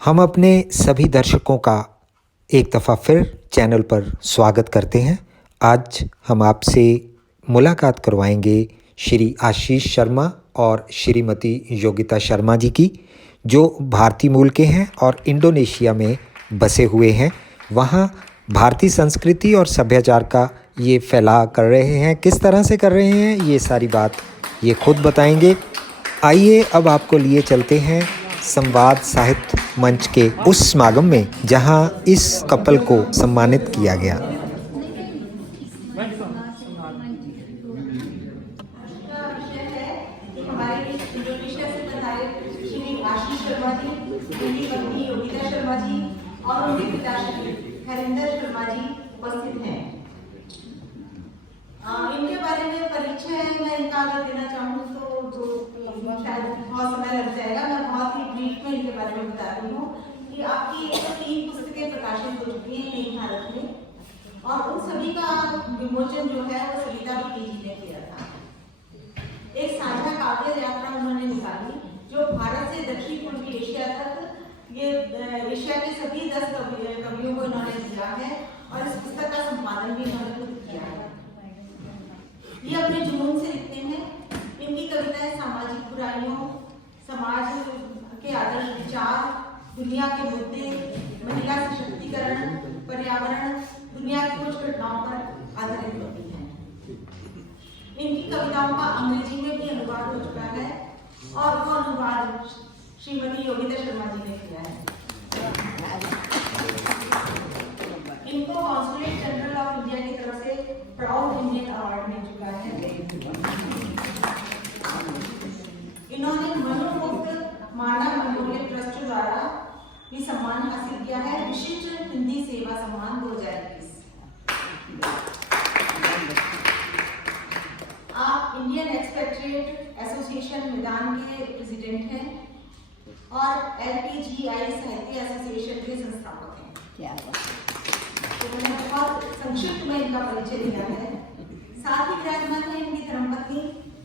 हम अपने सभी दर्शकों का एक दफ़ा फिर चैनल पर स्वागत करते हैं। आज हम आपसे मुलाकात करवाएंगे श्री आशीष शर्मा और श्रीमती योगिता शर्मा जी की, जो भारतीय मूल के हैं और इंडोनेशिया में बसे हुए हैं। वहाँ भारतीय संस्कृति और सभ्याचार का ये फैलाव कर रहे हैं। किस तरह से कर रहे हैं ये सारी बात ये खुद बताएंगे। आइए अब आपको लिए चलते हैं संवाद साहित्य मंच के उस समागम में जहां इस कपल को सम्मानित किया गया। हमारे इंडोनेशिया से पधारे श्री आशीष शर्मा जी, उनकी पत्नी योगिता शर्मा जी और उनके पिताश्री हरिंदर शर्मा जी उपस्थित हैं। इनके बारे में परिचय मैं इनका अगर देना चाहूँ तो शायद बहुत समय लग जाएगा। मैं बहुत ही ब्रीफ में इनके बारे में बता रही हूँ कि आपकी 3 पुस्तकें प्रकाशित हो चुकी हैं नई भारत में, और उन सभी का विमोचन जो है वो सविता जी ने किया था। एक साझा काव्य यात्रा उन्होंने निकाली जो भारत से दक्षिण पूर्वी एशिया तक ये एशिया के सभी 10 कवियों को इन्होंने दिया है, और इस पुस्तक का संपादन भी इन्होंने खुद किया है। ये अपने जुनून से लिखते हैं। इनकी कविताएं सामाजिक बुराइयों, समाज के आदर्श विचार, दुनिया के मुद्दे, महिला सशक्तिकरण, पर्यावरण, दुनिया की कुछ घटनाओं पर आधारित होती हैं। इनकी कविताओं का अंग्रेजी में भी अनुवाद हो चुका है, और वो अनुवाद श्रीमती योगिता शर्मा जी ने किया है। इनको कॉन्सुलेट जनरल ऑफ इंडिया की तरफ से प्राउड इंडियन अवार्ड मिल चुका है। इन्होंने मनोमुक्त मानव मेमोरियल ट्रस्ट द्वारा ये सम्मान हासिल किया है, विशिष्ट हिंदी सेवा सम्मान 2021। आप इंडियन एक्सपेट्रिएट एसोसिएशन मैदान के प्रेसिडेंट हैं और एलपीजीआई साहित्य एसोसिएशन के संस्थापक हैं। क्या तो मैंने बहुत संक्षिप्त में इनका परिचय दिया है। साथ ही विराजमान है इनकी धर्मपत्नी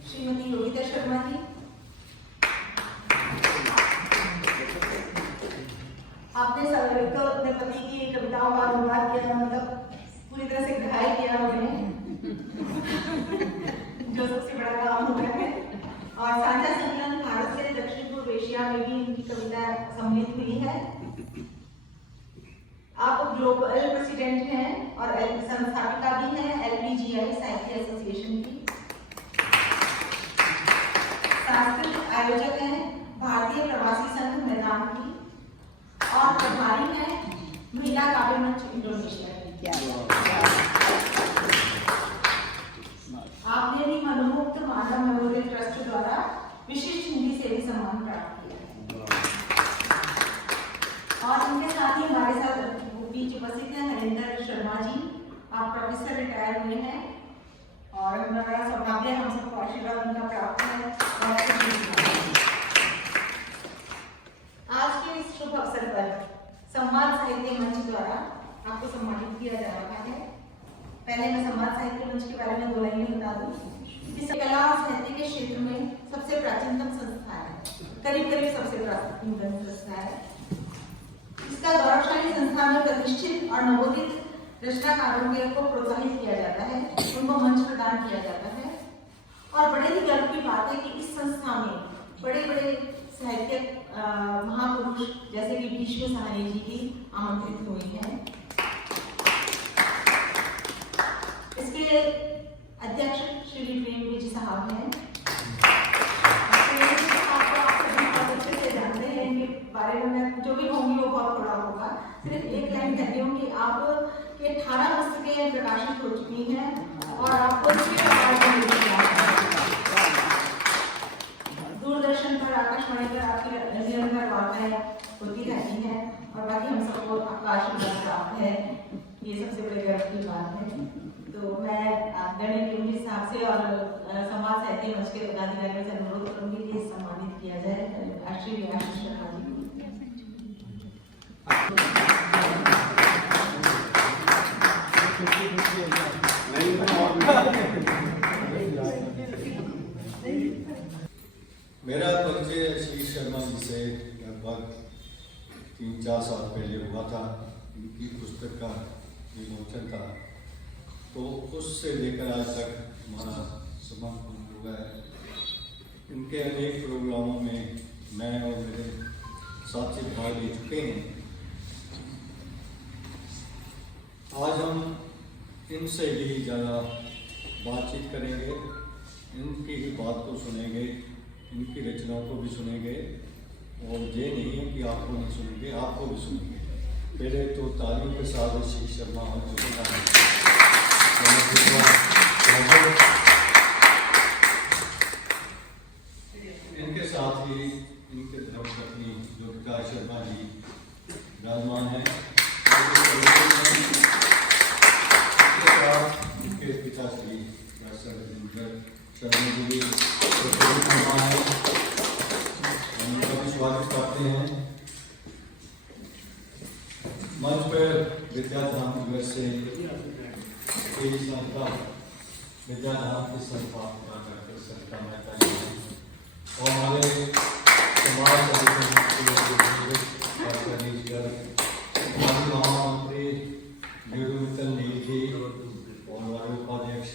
श्रीमती योगिता शर्मा जी। आपने अपने पति की कविताओं का अनुवाद किया, मतलब पूरी तरह से घायल किया उन्हें जो सबसे बड़ा काम होता है। और साझा सम्मेलन भारत से दक्षिण पूर्व एशिया में भी इनकी कविता सम्मिलित हुई है। आप ग्लोबल प्रेसिडेंट हैं और संस्थापिका भी हैं एलपीजीआई साहित्य एसोसिएशन की। सांस्कृतिक आयोजक हैं भारतीय प्रवासी संघ मैदान की, और प्रभारी हैं महिला काव्य मंच इंडोनेशिया की। आपने भी मनोमुक्त मानव मेमोरियल ट्रस्ट द्वारा विशिष्ट हिंदी सेवी सम्मान प्राप्त किया है। और इनके साथ ही हमारे साथ बीच उपस्थित हैं हरिंदर शर्मा जी। आप प्रोफेसर रिटायर हुए हैं, और हमारा सौभाग्य हम सबको आशीर्वाद उनका प्राप्त है। आज के इस शुभ अवसर पर संवाद साहित्य मंच द्वारा आपको सम्मानित किया जा रहा है। पहले मैं संवाद साहित्य मंच के बारे में 2 लाइनें बता दूं। इस कला और साहित्य के क्षेत्र में सबसे प्राचीनतम संस्था है, करीब सबसे प्राचीनतम संस्था है। इसका गौरवशाली संस्था में प्रतिष्ठित और नवोदित रचनाकारों को प्रोत्साहित किया जाता है, उनको मंच प्रदान किया जाता है। और बड़े ही गर्व की बात है कि इस संस्था में बड़े साहित्यक महापुरुष जैसे कि भीष्म सहानी जी भी आमंत्रित हुए हैं। इसके अध्यक्ष श्री प्रेम विजय साहब हैं। जानते हैं इनके बारे में, जो भी होंगी वो बहुत थोड़ा होगा। सिर्फ एक लाइन कहती हूँ कि आप के 18 पुस्तकें प्रकाशित हो चुकी हैं, और आपको दूरदर्शन पर, आकाशवाणी पर आपकी निरंतर वार्ताएं होती रहती हैं, और बाकी हम सबको आपका आशीर्वाद प्राप्त है। ये सबसे बड़े गर्व की बात है। तो मैं गणेश प्रेमी साहब से और समाज साहित्य मंच के पदाधिकारियों से अनुरोध करूंगी कि सम्मानित किया जाए श्री आशीष शर्मा जी। मेरा परिचय श्री शर्मा जी से लगभग 3-4 साल पहले हुआ था, इनकी पुस्तक का विमोचन था। तो उससे लेकर आज तक हमारा समय हुआ है। इनके अनेक प्रोग्रामों में मैं और मेरे साथी भाग ले चुके हैं। आज हम इनसे ही ज़्यादा बातचीत करेंगे, इनकी ही बात को सुनेंगे, इनकी रचनाओं को भी सुनेंगे, और ये नहीं है कि आपको नहीं सुनेंगे, आपको भी सुनेंगे। पहले तो तालीम के साथ आशीष शर्मा हो चुके हैं। इनके साथ ही इनके धर्मपत्नी ज्योतिका शर्मा जी विराजमान हैं। इनके पिताश्री प्रोफेसर रविंद्र शर्मा जी उनका भी स्वागत करते हैं। मंच पर विद्याधाम दिवस से विद्याधाम की संस्थापना डॉक्टर सरिता मेहता जी और हमारे समाज महामंत्री नीरू नील जी और हमारे उपाध्यक्ष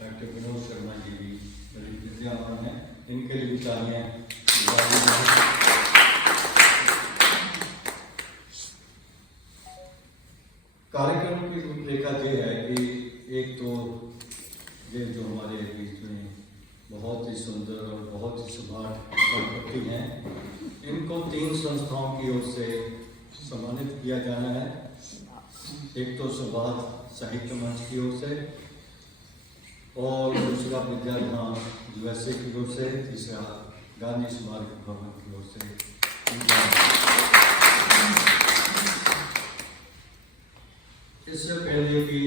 डॉक्टर विनोद शर्मा जी भी बड़ी विद्यावान हैं। इनके लिए भी तालियां। कार्यक्रम की रूपरेखा ये है कि एक तो ये जो हमारे बीच में बहुत ही सुंदर और बहुत ही स्मार्ट दंपति हैं, इनको 3 संस्थाओं की ओर से सम्मानित किया जाना है। एक तो संवाद साहित्य मंच की ओर से, और दूसरा विद्याधाम यूएसए की ओर से, तीसरा गांधी स्मारक भवन की ओर से। इससे पहले कि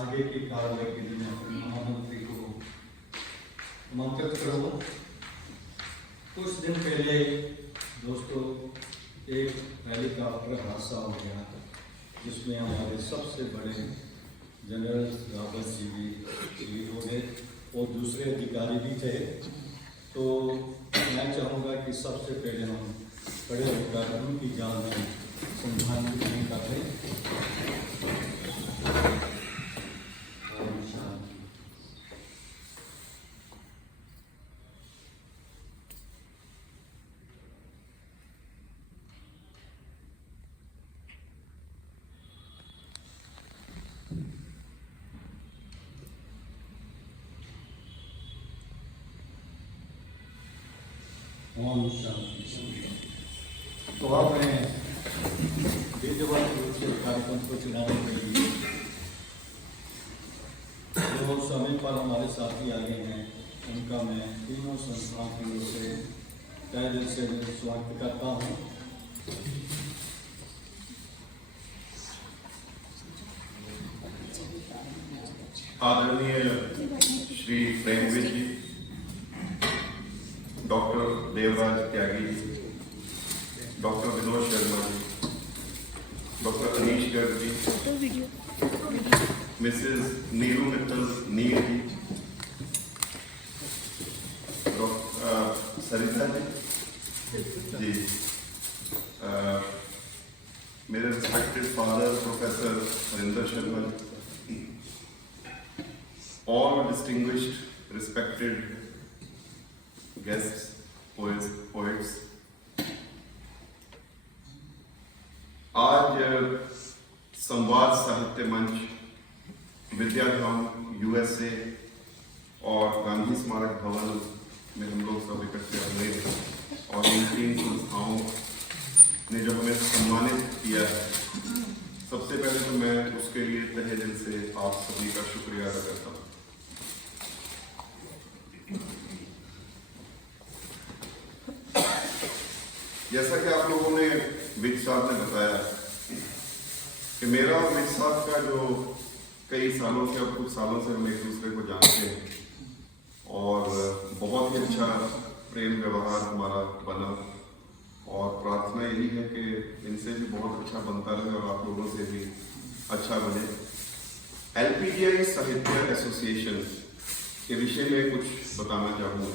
आगे की कार्रवाई के लिए मैं अपने महामंत्री को आमंत्रित करूँ। कुछ दिन पहले दोस्तों एक हेलीकॉप्टर हादसा हो गया जिसमें हमारे सबसे बड़े जनरल रावत जी भी शहीद हो गए और दूसरे अधिकारी भी थे। तो मैं चाहूँगा कि सबसे पहले हम बड़े होकर उनकी जान में श्रद्धांजलि करें। तो अब मैं विधिवत रूप से कार्यक्रम को चलाने के लिए जो समय पर हमारे साथी आए हैं उनका मैं तीनों संस्थाओं की ओर से तहे दिल से स्वागत करता हूँ। आदरणीय Shri Premveer ji, doctor Devraj Tyagi ji, doctor Vinod Sharma ji, doctor Anish Garg ji, Mrs Neeru Mittal Neel ji, doctor Sarita ji, मेरे respected father professor Harinder Sharma ji, all distinguished, respected guests, poets. आज संवाद साहित्य मंच विद्याधाम यूएसए और गांधी स्मारक भवन में हम लोग सब इकट्ठे हुए और इन 3 संस्थाओं ने जो हमें सम्मानित किया है, सबसे पहले तो मैं उसके लिए तहे दिल से आप सभी का शुक्रिया अदा करता हूँ। जैसा कि आप लोगों ने विज साहब ने बताया कि मेरा और विज साहब का जो कई सालों से, अब कुछ सालों से हम एक दूसरे को जानते हैं और बहुत ही अच्छा प्रेम व्यवहार हमारा बना और प्रार्थना यही है कि इनसे भी बहुत अच्छा बनता रहे और आप लोगों से भी अच्छा बने। LPGI साहित्य एसोसिएशन के विषय में कुछ बताना चाहूँगा।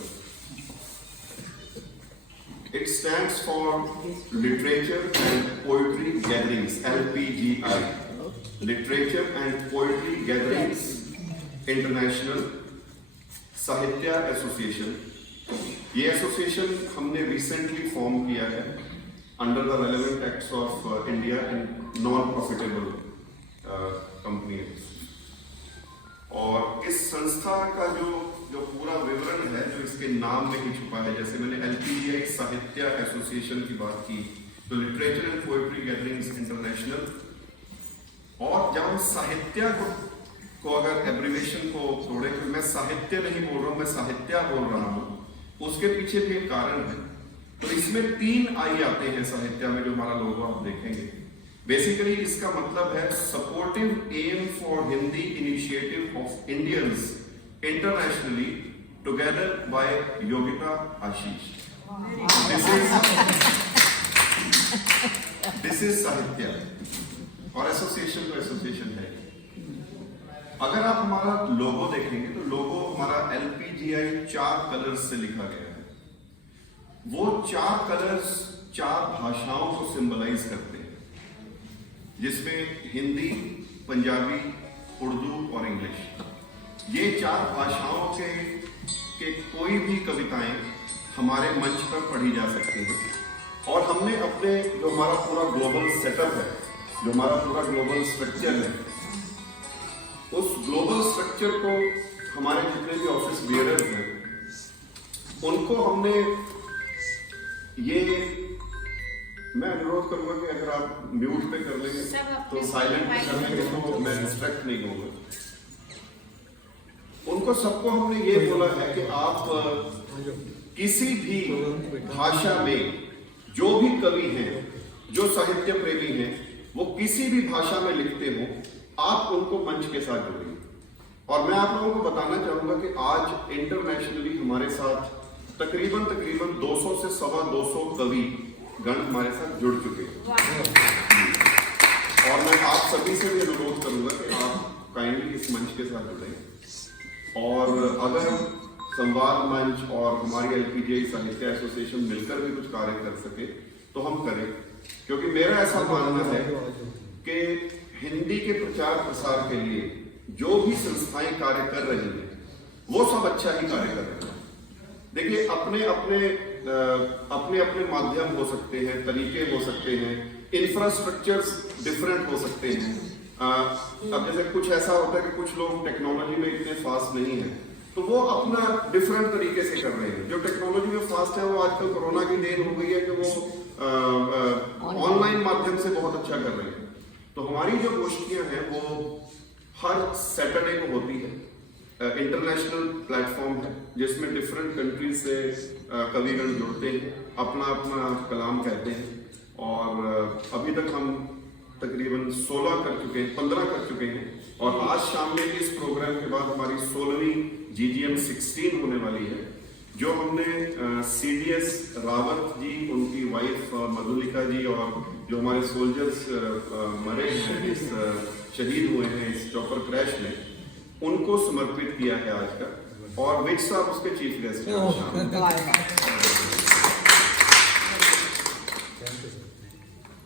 It stands for Literature and Poetry Gatherings, LPGI. Literature and Poetry Gatherings international साहित्य एसोसिएशन। ये एसोसिएशन हमने रिसेंटली फॉर्म किया है under the relevant acts of India and non profitable company. और इस संस्था का जो पूरा विवरण है जो इसके नाम में ही छुपा है, जैसे मैंने LPGI साहित्य एसोसिएशन की बात की, तो literature and poetry gatherings international. और जब हम साहित्य को अगर एब्रिवेशन को तोड़े, तो मैं साहित्य नहीं बोल रहा हूं, मैं साहित्य बोल रहा हूं, उसके पीछे भी एक कारण है। तो इसमें 3 आई आते हैं साहित्य में, जो हमारा लोगो आप देखेंगे। बेसिकली इसका मतलब है supportive aim for Hindi initiative of Indians internationally together by Yogita Ashish. This is Sahitya और एसोसिएशन तो एसोसिएशन है। अगर आप हमारा लोगो देखेंगे तो लोगो हमारा LPGI 4 कलर्स से लिखा गया है। वो 4 कलर्स 4 भाषाओं को सिंबलाइज करते हैं, जिसमें हिंदी, पंजाबी, उर्दू और इंग्लिश। ये 4 भाषाओं के कोई भी कविताएं हमारे मंच पर पढ़ी जा सकती हैं। और हमने अपने जो हमारा पूरा ग्लोबल सेटअप है, जो हमारा पूरा ग्लोबल स्ट्रक्चर है, उस ग्लोबल स्ट्रक्चर को हमारे जितने भी ऑफिस बियरर्स हैं उनको हमने ये, मैं अनुरोध करूंगा कि अगर आप म्यूट पे कर लेंगे तो साइलेंट पे कर लेंगे तो मैं डिस्ट्रैक्ट नहीं होऊंगा। उनको सबको हमने ये बोला है कि आप किसी भी भाषा में जो भी कवि हैं, जो साहित्य प्रेमी हैं, वो किसी भी भाषा में लिखते हो, आप उनको मंच के साथ जोड़िए। और मैं आप लोगों को बताना चाहूंगा कि आज इंटरनेशनली हमारे साथ तकरीबन 200 से 225 कवि गण हमारे साथ जुड़ चुके हैं। और मैं आप सभी से भी अनुरोध करूंगा कि आप काइंडली इस मंच के साथ जुड़ें। और अगर संवाद मंच और हमारी LPGI साहित्य एसोसिएशन मिलकर भी कुछ कार्य कर सके तो हम करें, क्योंकि मेरा ऐसा मानना है कि हिंदी के प्रचार प्रसार के लिए जो भी संस्थाएं कार्य कर रही हैं वो सब अच्छा ही कार्य कर रहे हैं। देखिए, अपने अपने माध्यम हो सकते हैं, तरीके हो सकते हैं, इंफ्रास्ट्रक्चर्स डिफरेंट हो सकते हैं। अब जैसे कुछ ऐसा होता है कि कुछ लोग टेक्नोलॉजी में इतने फास्ट नहीं है, तो वो अपना डिफरेंट तरीके से कर रहे हैं। जो टेक्नोलॉजी में फास्ट है वो आजकल कोरोना की देन हो गई है कि वो ऑनलाइन माध्यम से बहुत अच्छा कर रहे हैं। तो हमारी जो गोष्ठियां हैं वो हर सैटरडे को होती है। इंटरनेशनल प्लेटफॉर्म है जिसमें डिफरेंट कंट्रीज से कविगण जुड़ते हैं, अपना अपना कलाम कहते हैं। और अभी तक हम तकरीबन 16 कर चुके हैं, 15 कर चुके हैं। और आज शाम में इस प्रोग्राम के बाद हमारी 16वीं GGM 16 होने वाली है, जो हमने CDS रावत जी, उनकी वाइफ मधुलिका जी और जो हमारे सोल्जर्स मरे हैं, इस शहीद हुए हैं इस चॉपर क्रैश में, उनको समर्पित किया है आज का। और विच साहब उसके चीफ गेस्ट हैं।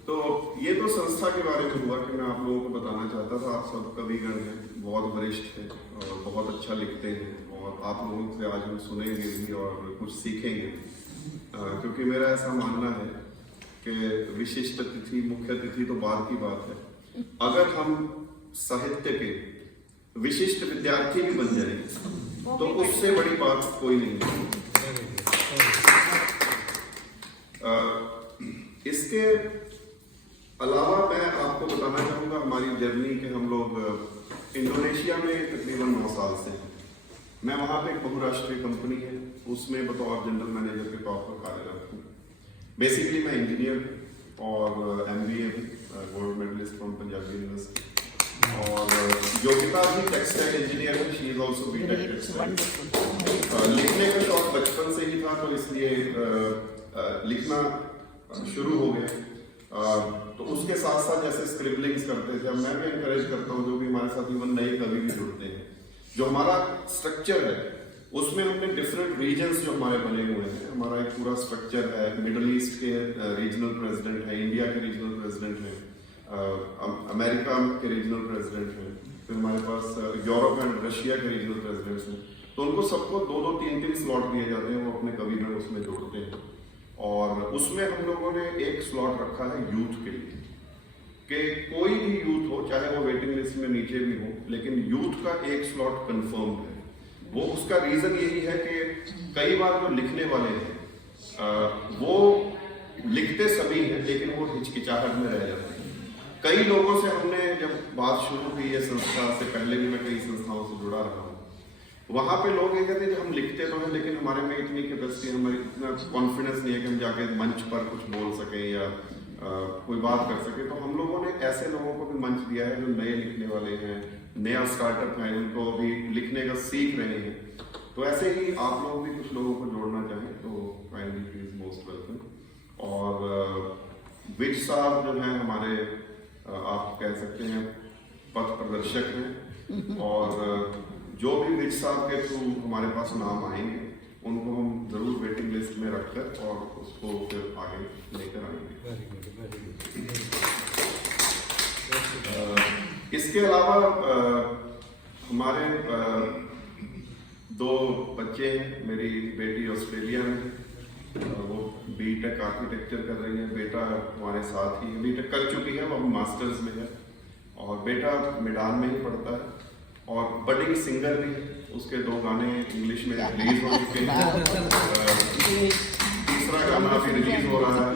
तो ये तो संस्था के बारे में हुआ कि मैं आप लोगों को बताना चाहता था। आप सब कविगण हैं, बहुत वरिष्ठ हैं और बहुत अच्छा लिखते हैं, और आप लोगों से आज हम सुनेंगे भी और कुछ सीखेंगे। क्योंकि मेरा ऐसा मानना है कि विशिष्ट तिथि, मुख्य तिथि तो बाद की बात है। अगर हम साहित्य के विशिष्ट विद्यार्थी भी बन जाएंगे तो उससे बड़ी बात कोई नहीं है। इसके अलावा मैं आपको बताना चाहूँगा हमारी जर्नी के हम लोग इंडोनेशिया में तकरीबन 9 साल से हैं। मैं वहाँ पे एक बहुराष्ट्रीय कंपनी है, उसमें बतौर जनरल मैनेजर के तौर पर कार्यरत हूँ। बेसिकली मैं इंजीनियर और MBA भी, gold medalist from Punjab university. और योगिता भी टेक्सटाइल इंजीनियर है, she is also BTech textile. लिखने का शौक बचपन से ही था, तो इसलिए लिखना शुरू हो गया। तो उसके साथ साथ जैसे स्क्रिबलिंग्स करते थे, मैं भी एनकरेज करता हूँ जो भी हमारे साथ इवन नए कवि भी जुड़ते हैं। जो हमारा स्ट्रक्चर है उसमें हमने डिफरेंट रीजन्स जो हमारे बने हुए हैं, हमारा एक पूरा स्ट्रक्चर है, मिडल ईस्ट के रीजनल प्रेसिडेंट है, इंडिया के रीजनल प्रेसिडेंट है, अमेरिका के रीजनल प्रेसिडेंट है, फिर हमारे पास यूरोप एंड रशिया के रीजनल प्रेसिडेंट्स हैं। तो उनको सबको 2-2, 3-3 स्लॉट दिए जाते हैं, वो अपने कभी में उसमें जोड़ते हैं। और उसमें हम लोगों ने एक स्लॉट रखा है यूथ के लिए, कि कोई भी यूथ हो, चाहे वो वेटिंग लिस्ट में नीचे भी हो, लेकिन यूथ का एक स्लॉट कंफर्म है। वो उसका रीजन यही है कि कई बार जो लिखने वाले हैं वो लिखते सभी हैं, लेकिन वो हिचकिचाहट में रह जाते हैं। कई लोगों से हमने जब बात शुरू की है संस्था से, पहले भी मैं कई संस्थाओं से जुड़ा रहा हूँ, वहाँ पे लोग ये कहते हैं कि हम लिखते तो हैं, लेकिन हमारे में इतनी कैपेसिटी, हमारी इतना कॉन्फिडेंस नहीं है कि हम जाके मंच पर कुछ बोल सकें या कोई बात कर सके। तो हम लोगों ने ऐसे लोगों को भी मंच दिया है जो नए लिखने वाले हैं, नया स्टार्टअप है, उनको अभी लिखने का सीख रहे हैं। तो ऐसे ही आप लोग भी कुछ लोगों को जोड़ना चाहें तो काइंडली प्लीज मोस्ट वेलकम। और विज साहब जो हैं हमारे, आप कह सकते हैं पथ प्रदर्शक हैं, और जो भी विज साहब के थ्रू हमारे पास नाम आएंगे उनको हम जरूर वेटिंग लिस्ट में रखकर और उसको फिर आगे लेकर आएंगे। इसके अलावा हमारे 2 बच्चे हैं। मेरी बेटी ऑस्ट्रेलिया में, वो बीटेक आर्किटेक्चर कर रही है। बेटा हमारे साथ ही बीटेक कर चुकी है, वो अब मास्टर्स में है, और बेटा मैदान में ही पढ़ता है और बडिंग सिंगर भी है। उसके 2 गाने इंग्लिश में रिलीज हो चुके हैं, तीसरा गाना अभी रिलीज हो रहा है,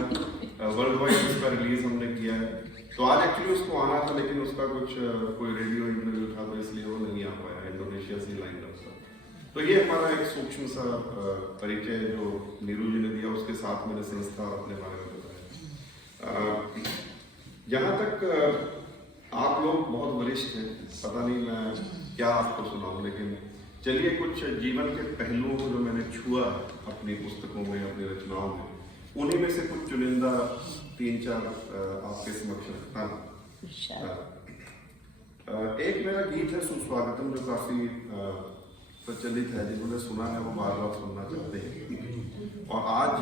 वर्ल्ड वाइड उसका रिलीज हमने किया है। तो आज एक्चुअली उसको आना था, लेकिन उसका कोई रेडियो इंटरव्यू था, तो इसलिए वो नहीं आ पाया, इंडोनेशिया से लाइन अप था। तो ये हमारा एक सूक्ष्म सा परिचय जो नीरू जी ने दिया, उसके साथ मैंने संस्था अपने बारे में बताया। जहाँ तक आप लोग बहुत वरिष्ठ हैं, पता नहीं मैं क्या आपको सुनाऊं, लेकिन चलिए कुछ जीवन के पहलुओं को जो मैंने छुआ अपनी पुस्तकों में, अपनी रचनाओं में, उन्हीं में से कुछ चुनिंदा 3-4 आपके समक्ष रखता हूं। एक मेरा गीत है सुस्वागतम, जो काफी प्रचलित है, जिन्होंने सुना है वो बार बार सुनना चाहते हैं। और आज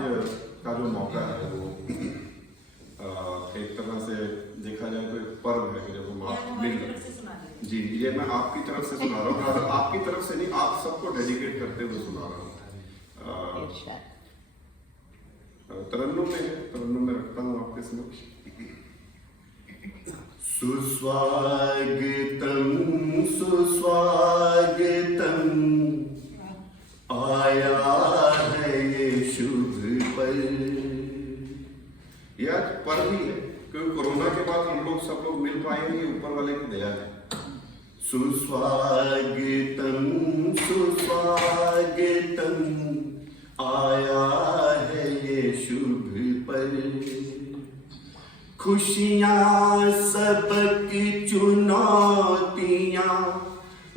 का जो मौका है वो एक तरह से देखा जाए तो एक पर्व है कि जब हम आप मिल जी, ये मैं आपकी तरफ से सुना रहा हूँ, आपकी तरफ से नहीं, आप सबको डेडिकेट करते हुए सुना रहा हूँ। तरन्नुम में रखता हूँ आपके समक्ष। सुस्वागतम सुस्वागतम, आया है ये शुभ पल। ये आज पर्व ही है, क्योंकि कोरोना के बाद हम लोग सब लोग मिल पाए हैं, ये ऊपर वाले की दया है। सुस्वागतम सुस्वागतम, आया है ये शुभ पल। खुशियां सबकी चुनौतियां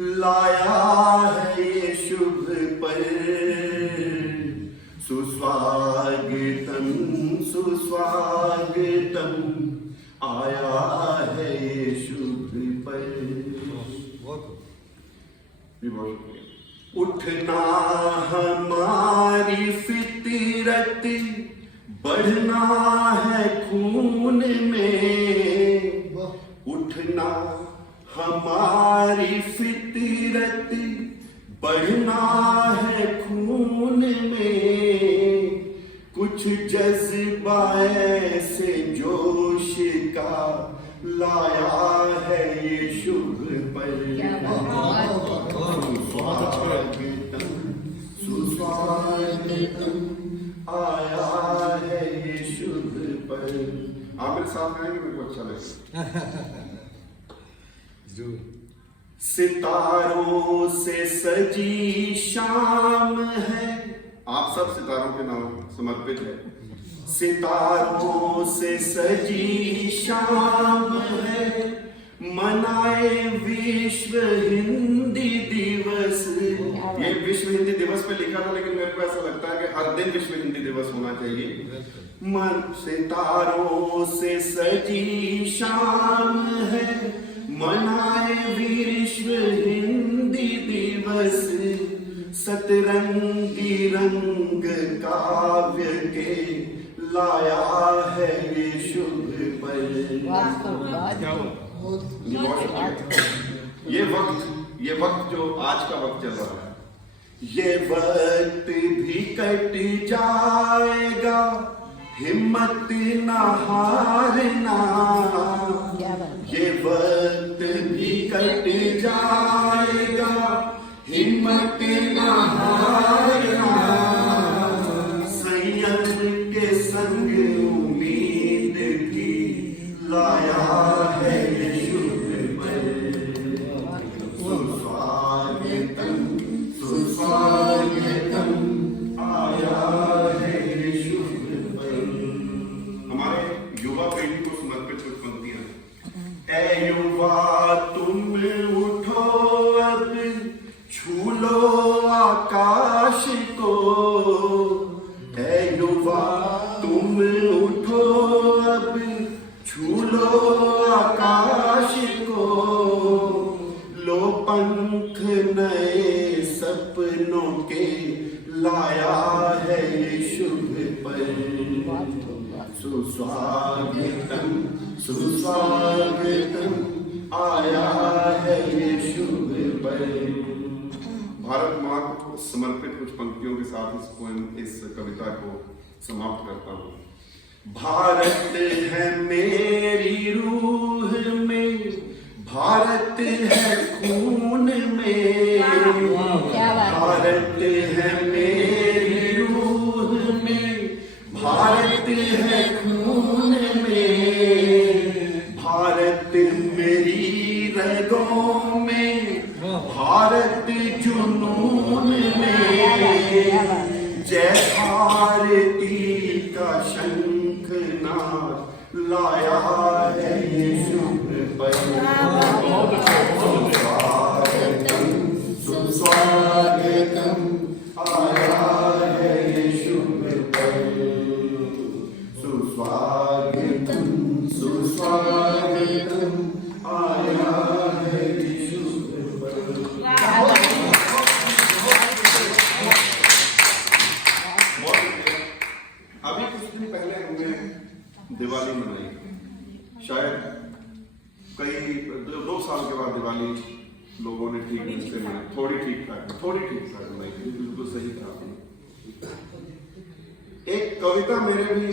लाया है ये शुभ पल। सुस्वागतम सुस्वागतम, आया है ये शुभ पल। उठना हमारी फितरत, बढ़ना है खून में। उठना हमारी फितरत, बढ़ना है खून में। कुछ जज्बा ऐसे जोश का लाया है ये शुभ पल। सुस्वागतम सुस्वागतम, आया है ये शुभ पल। आप मेरे साथ आएंगे, मेरे को अच्छा लगेगा। सितारों से सजी शाम है, आप सब सितारों के नाम समर्पित है। सितारों से सजी शाम है, मनाए विश्व हिंदी दिवस। ये विश्व हिंदी दिवस पे लिखा था, लेकिन मेरे को ऐसा लगता है कि हर दिन विश्व हिंदी दिवस होना चाहिए। मन सितारों से सजी शाम है, मनाए विश्व हिंदी दिवस। सतरंगी रंग काव्य लाया है ये शुभ पल। ये वक्त जो आज का वक्त चल रहा है, ये वक्त भी कट जाएगा, हिम्मत ना हारना। ये वक्त भी कट जाएगा, हिम्मत ना हारना। संयम के संग उम्मीद भी लाया है ये शुभ पल। सुस्वागतम सुस्वागतम आया है ये शुभ पल। हमारे युवा पीढ़ी को समर्पित कुछ पंक्तियां। ऐ युवा तुम उठो अब, छू लो आकाश को। ऐ युवा तुम उठो अब, छू लो आकाश को। लो पंख नए सपनों के, लाया है ये शुभ पल। सुस्वागतम सुस्वागतम आया है ये शुभ पल। भारत माँ को समर्पित कुछ पंक्तियों के साथ इस कविता को समाप्त करता हूँ। भारत है मेरी रूह में, भारत है खून में। भारत है मेरी रूह में, भारत है खून में। भारत मेरी रगों में, भारत जुनून में। जय भारती का शंखनाद, लाया है ये शुभ पल। सुस्वागतम सुस्वागतम आया है ये शुभ पल। सुस्वागतम सुस्वागतम आया है ये शुभ पल। अभी कुछ दिन पहले हमने दिवाली मनाई। शायद कई 2 साल के बाद दिवाली लोगों ने ठीक से मनाई, थोड़ी ठीक ठाक मनाई। बिल्कुल सही था। एक कविता मेरे भी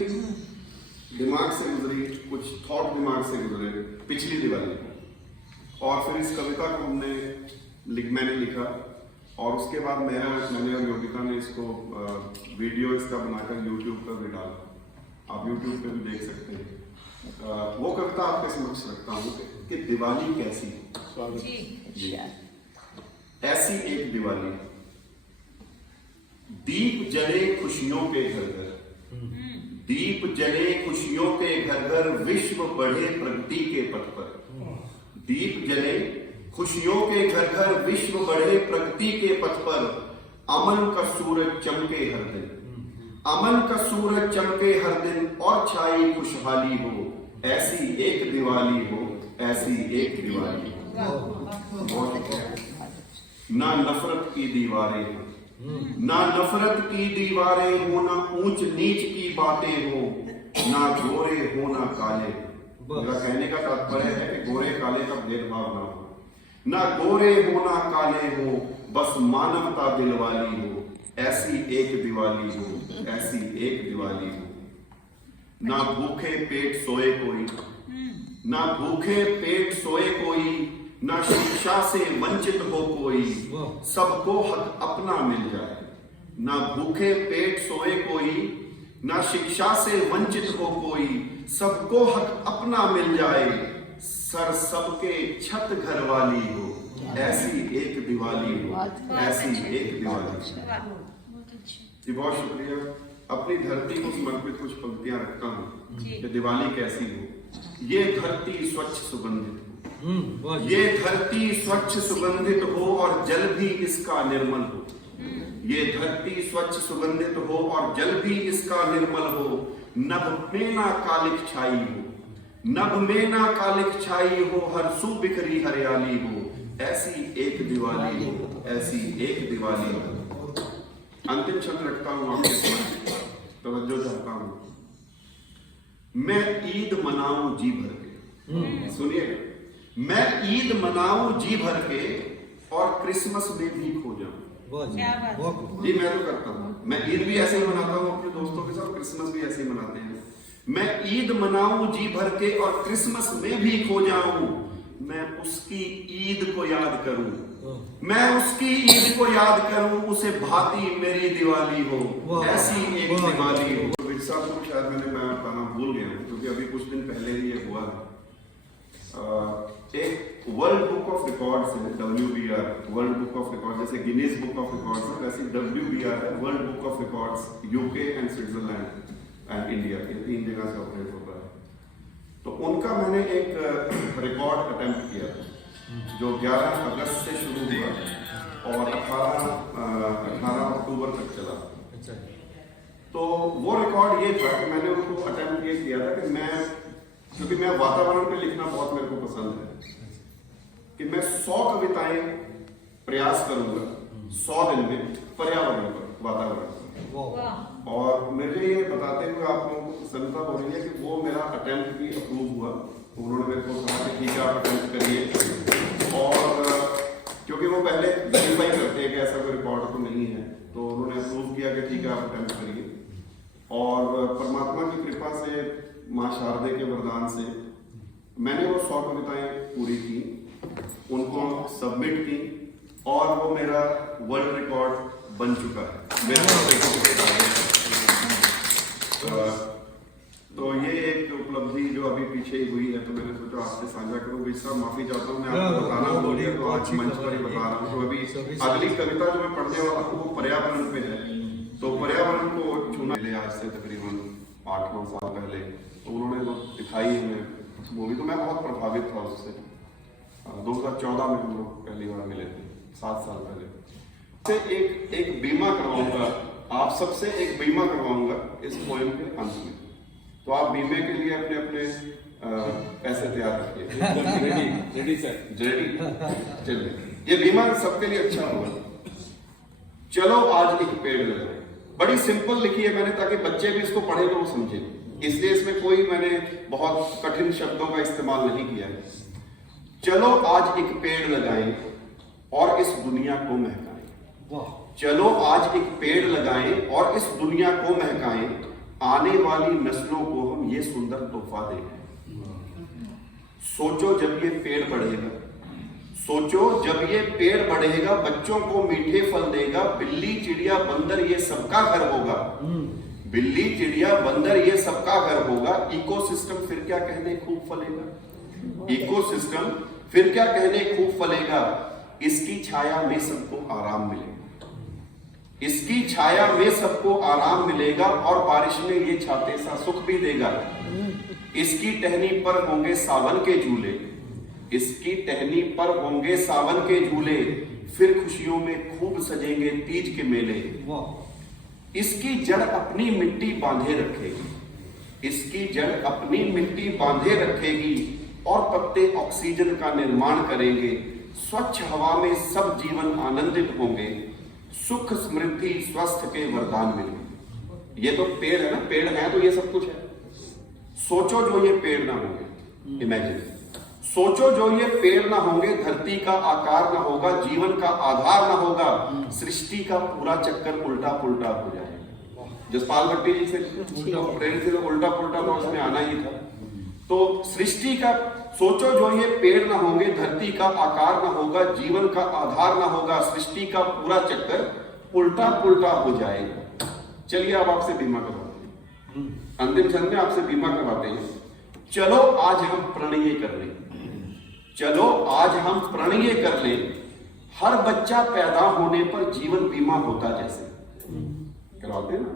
दिमाग से गुजरी, कुछ थॉट दिमाग से गुजरे पिछली दिवाली, और फिर इस कविता को मैंने लिखा, और उसके बाद मैंने और योगिता ने इसको वीडियो इसका बनाकर YouTube पर भी डाला। आप YouTube पे भी देख सकते हैं। वो कविता आपके समक्ष रखता हूँ कि दिवाली कैसी है। ऐसी एक दिवाली, दीप जले खुशियों के घर घर, दीप जले खुशियों के घर घर, विश्व बढ़े प्रगति के पथ पर। दीप जले खुशियों के घर घर, विश्व बढ़े प्रगति के पथ पर। अमन का सूरज चमके हर दिन, अमन का सूरज चमके हर दिन, और छाई खुशहाली हो। ऐसी एक दिवाली हो, ऐसी एक दिवाली हो। ना नफरत की दीवारें हो, ना नफरत की दीवारें हो, ना ऊंच नीच की बातें हो, ना गोरे हो ना काले। मेरा कहने का तात्पर्य है कि गोरे काले का भेदभाव ना हो। ना गोरे हो ना काले हो, बस मानवता दिल वाली हो। ऐसी एक दिवाली हो, ऐसी एक दिवाली हो। ना भूखे पेट सोए कोई, ना भूखे पेट सोए कोई, ना शिक्षा से वंचित हो कोई, सबको हक अपना मिल जाए। ना भूखे पेट सोए कोई, ना शिक्षा से वंचित हो कोई, सबको हक अपना मिल जाए। सर सबके छत घर वाली हो, ऐसी एक दिवाली हो, ऐसी एक दिवाली। जी बहुत शुक्रिया। अपनी धरती को समर्पित कुछ पंक्तियां रखता हूँ कि दिवाली कैसी हो। ये धरती स्वच्छ सुगंधित हो, ये धरती स्वच्छ सुगंधित हो, और जल भी इसका निर्मल हो। ये धरती स्वच्छ सुगंधित हो, और जल भी इसका निर्मल हो। नभ में ना कालिक छाई हो, नभ में ना कालिक छाई हो, हर सू बिखरी हरियाली हो। ऐसी एक दिवाली हो, ऐसी एक दिवाली हो। अंतिम शब्द रखता हूं आपके सामने, तवज्जो चाहता हूं। मैं ईद मनाऊं जी भर के। सुनिए, मैं ईद मनाऊं जी भर के और क्रिसमस में भी खो जाऊं। जी मैं तो करता हूँ, मैं ईद भी ऐसे ही मनाता हूँ अपने दोस्तों के साथ, क्रिसमस भी ऐसे ही मनाते हैं। मैं ईद मनाऊं जी भर के और क्रिसमस में भी खो जाऊं, मैं उसकी ईद को याद करूं, मैं उसकी ईद को याद करूं, उसे भाती मेरी दिवाली हो, ऐसी एक दिवाली हो। विरसा को शायद मैं बताना भूल गया हूँ, क्योंकि अभी कुछ दिन पहले ही ये हुआ है। एक वर्ल्ड बुक ऑफ रिकॉर्ड्स है, WBR world book of record, जैसे गिनीज बुक ऑफ रिकॉर्ड्स है वैसे WBR है, world book of records, UK and Switzerland and India, ये 3 जगह से ऑपरेट होता है। तो उनका मैंने एक रिकॉर्ड अटेम्प्ट किया जो 11 अगस्त से शुरू हुआ और 18 अक्टूबर तक चला। तो वो रिकॉर्ड ये था कि मैंने उनको अटेम्प्ट ये किया था कि मैं, क्योंकि मैं वातावरण पे लिखना बहुत मेरे को पसंद है, कि मैं 100 कविताएं प्रयास करूंगा 100 दिन में पर्यावरण पर, वातावरण पर। और मुझे ये बताते हुए आप लोगों को प्रसन्नता हो रही है कि वो मेरा अटेम्प्ट भी अप्रूव हुआ। उन्होंने मेरे को कहा कि ठीक है आप अटेम्प्ट करिए, और क्योंकि वो पहले वेरीफाई करते हैं कि ऐसा कोई रिकॉर्ड तो नहीं है, तो उन्होंने अप्रूव किया कि ठीक है आप अटेम्प्ट करिए। और परमात्मा की कृपा से, माँ शारदे के वरदान से मैंने वो 100 कविताएं पूरी की, उनको सबमिट की, और वो मेरा वर्ल्ड रिकॉर्ड बन चुका है। तो ये एक उपलब्धि जो अभी पीछे ही हुई है, तो मैंने सोचा आपसे साझा करूं। विश्व माफी चाहता हूँ, मैं आपको बताना भूल गया, तो आज मंच पर ही बता रहा हूँ। तो अभी अगली कविता जो मैं पढ़ने वाला हूँ वो पर्यावरण पे है। तो पर्यावरण को छूना आज से तकरीबन 8-9 साल पहले, तो उन्होंने जो दिखाई हमें मूवी, तो मैं बहुत प्रभावित था उससे। 2014 में हम लोग पहली बार मिले थे, 7 साल पहले। से एक बीमा करवाऊंगा, आप सबसे एक बीमा करवाऊंगा इस पोएम के अंत में। तो आप बीमे के लिए अपने अपने पैसे तैयार रखिए। Ready sir, ready. चलिए, ये बीमा सबके लिए अच्छा होगा। चलो आज एक पेड़ लगाएं। बड़ी सिंपल लिखी है मैंने, ताकि बच्चे भी इसको पढ़े तो वो समझे, इसलिए इसमें कोई मैंने बहुत कठिन शब्दों का इस्तेमाल नहीं किया है। चलो आज एक पेड़ लगाएं और इस दुनिया को महकाएं। चलो आज एक पेड़ लगाएं और इस दुनिया को महकाएं, आने वाली नस्लों को हम ये सुंदर तोहफा दें। सोचो जब ये पेड़ बढ़ेगा, सोचो जब ये पेड़ बढ़ेगा, बच्चों को मीठे फल देगा, बिल्ली चिड़िया बंदर ये सबका घर होगा। बिल्ली चिड़िया बंदर ये सबका घर होगा। इकोसिस्टम फिर क्या कहने खूब फलेगा, इकोसिस्टम फिर क्या कहने खूब फलेगा। इसकी छाया में सबको आराम मिलेगा, इसकी छाया में सबको आराम मिलेगा, और बारिश में ये छाते सा सुख भी देगा। इसकी टहनी पर होंगे सावन के झूले, इसकी टहनी पर होंगे सावन के झूले, फिर खुशियों में खूब सजेंगे तीज के मेले। इसकी जड़ अपनी मिट्टी बांधे रखेगी, इसकी जड़ अपनी मिट्टी बांधे रखेगी, और पत्ते ऑक्सीजन का निर्माण करेंगे। स्वच्छ हवा में सब जीवन आनंदित होंगे, सुख समृद्धि स्वस्थ के वरदान मिलेंगे। ये तो पेड़ है ना, पेड़ है तो ये सब कुछ है। सोचो जो ये पेड़ ना होंगे, इमेजिन, सोचो जो ये पेड़ ना होंगे, धरती का आकार ना होगा, जीवन का आधार ना होगा, सृष्टि का पूरा चक्कर उल्टा पुल्टा हो जाएगा। जसपाल भट्टी जी से प्रेरित से उल्टा पुल्टा तो उसमें आना ही था। तो सृष्टि का, सोचो जो ये पेड़ ना होंगे, धरती का आकार ना होगा, जीवन का आधार ना होगा, सृष्टि का पूरा चक्कर उल्टा पुल्टा हो जाएगा। चलिए अब आपसे बीमा करवाते हैं, अंतिम क्षण में आपसे बीमा करवाते हैं। चलो आज हम प्रणय कर लें, चलो आज हम प्रणय कर लें, हर बच्चा पैदा होने पर जीवन बीमा होता जैसे। करवाते हैं ना।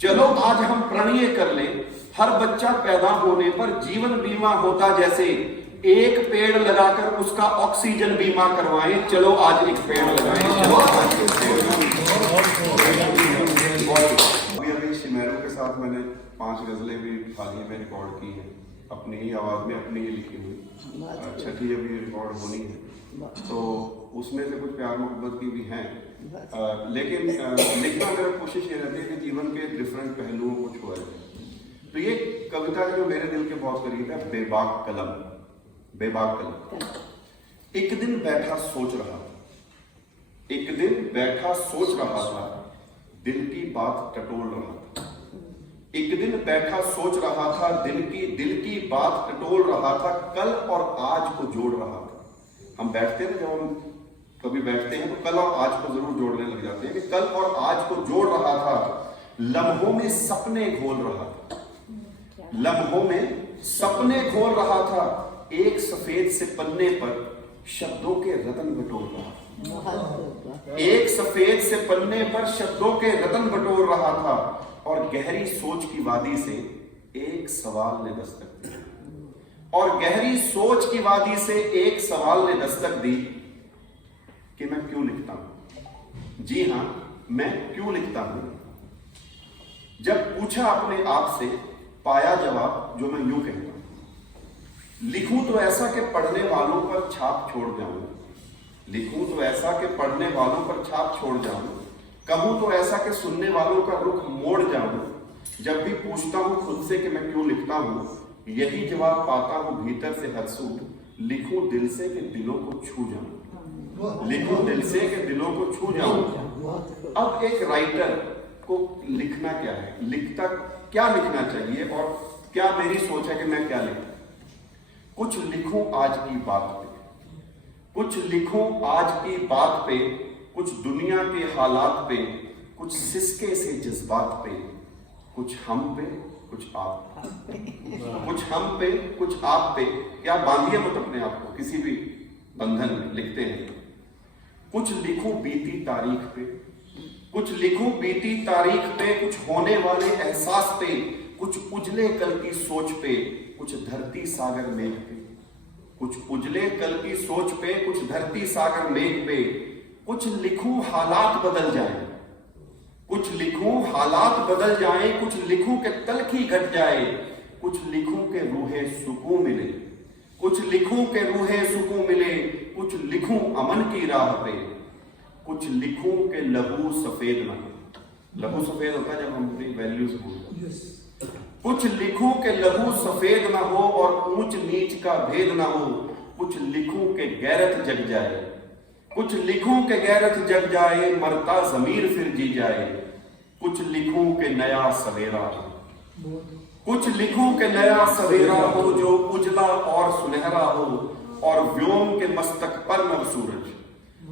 चलो आज हम प्रणय कर लें, हर बच्चा पैदा होने पर जीवन बीमा होता जैसे। एक पेड़ लगाकर उसका ऑक्सीजन बीमा करवाएं। चलो आज एक पेड़ लगाएं। चलो आज एक पेड़। अभी शिमेरों के साथ मैंने 5 गजलें भी हाल ही में रिकॉर्ड की है, अपनी ही आवाज में, अपनी ही लिखी हुई। छठी अभी रिकॉर्ड होनी है, तो उसमें से कुछ प्यार मोहब्बत की भी हैं। लेकिन लिखना मेरा कोशिश ये रहती है कि जीवन के डिफरेंट पहलुओं को छुआ जाए। तो ये कविता जो मेरे दिल के बहुत करीब है, बेबाक कलम। बेबाक कलम। एक दिन बैठा सोच रहा था, एक दिन बैठा सोच रहा था, दिल की बात टटोल रहा था। एक दिन बैठा सोच रहा था, दिल की बात टटोल रहा था, कल और आज को जोड़ रहा था। हम बैठते हैं ना, जब हम कभी बैठते हैं तो कल और आज को जरूर जोड़ने लग जाते हैं कि कल और आज को जोड़ रहा था, लम्हों में सपने घोल रहा था, लम्हों में सपने घोल रहा था, एक सफेद से पन्ने पर शब्दों के रतन बटोर रहा था, एक सफेद से पन्ने पर शब्दों के रतन बटोर रहा था, और गहरी सोच की वादी से एक सवाल ने दस्तक दी, और गहरी सोच की वादी से एक सवाल ने दस्तक दी कि मैं क्यों लिखता हूं। जी हां, मैं क्यों लिखता हूं। जब पूछा अपने आप से, पाया जवाब जो मैं यूं कहता हूं, लिखूं तो ऐसा कि पढ़ने वालों पर छाप छोड़ जाऊं, लिखूं तो ऐसा कि पढ़ने वालों पर छाप छोड़ जाऊं, कहूं तो ऐसा कि सुनने वालों का रुख मोड़ जाऊं। जब भी पूछता हूं खुद से कि मैं क्यों लिखता हूं, यही जवाब पाता हूं भीतर से हर सूट, लिखूं दिल से कि दिलों को छू जाऊं, लिखूं दिल से कि दिलों को छू जाऊं। अब एक राइटर को लिखना क्या है, लिखता क्या लिखना चाहिए, और क्या मेरी सोच है कि मैं क्या लिखूं। कुछ लिखूं आज की बात पे, कुछ लिखूं आज की बात पे, कुछ दुनिया के हालात पे, कुछ सिसके से जज्बात पे, कुछ हम पे कुछ आप पे, कुछ हम पे कुछ आप पे। क्या बांधिए मत अपने आप को किसी भी बंधन में। लिखते हैं, कुछ लिखूं बीती तारीख पे, कुछ लिखूं बीती तारीख पे, कुछ होने वाले एहसास पे, कुछ उजले कल की सोच पे, कुछ धरती सागर मेघ पे, कुछ उजले कल की सोच पे, कुछ धरती सागर मेघ पे। कुछ लिखूं हालात बदल जाए, कुछ लिखूं हालात बदल जाए, कुछ लिखूं के तलखी घट जाए, कुछ लिखूं के रूहे सुकून मिले, कुछ लिखूं के रूहे सुकून मिले, कुछ लिखूं अमन की राह पे, कुछ लिखूं के लहू सफेद ना हो। लहू सफेद होता है जब हम अपनी वैल्यूज भूलते हैं। कुछ लिखूं के लहू सफेद ना हो और ऊंच नीच का भेद ना हो, कुछ लिखूं के गैरत जग जाए, कुछ लिखूं के गैरत जग जाए, मरता जमीर फिर जी जाए, कुछ लिखूं के नया सवेरा हो, कुछ लिखूं के नया सवेरा हो, जो उजला और सुनहरा हो, और व्योम के मस्तक पर नव सूरज,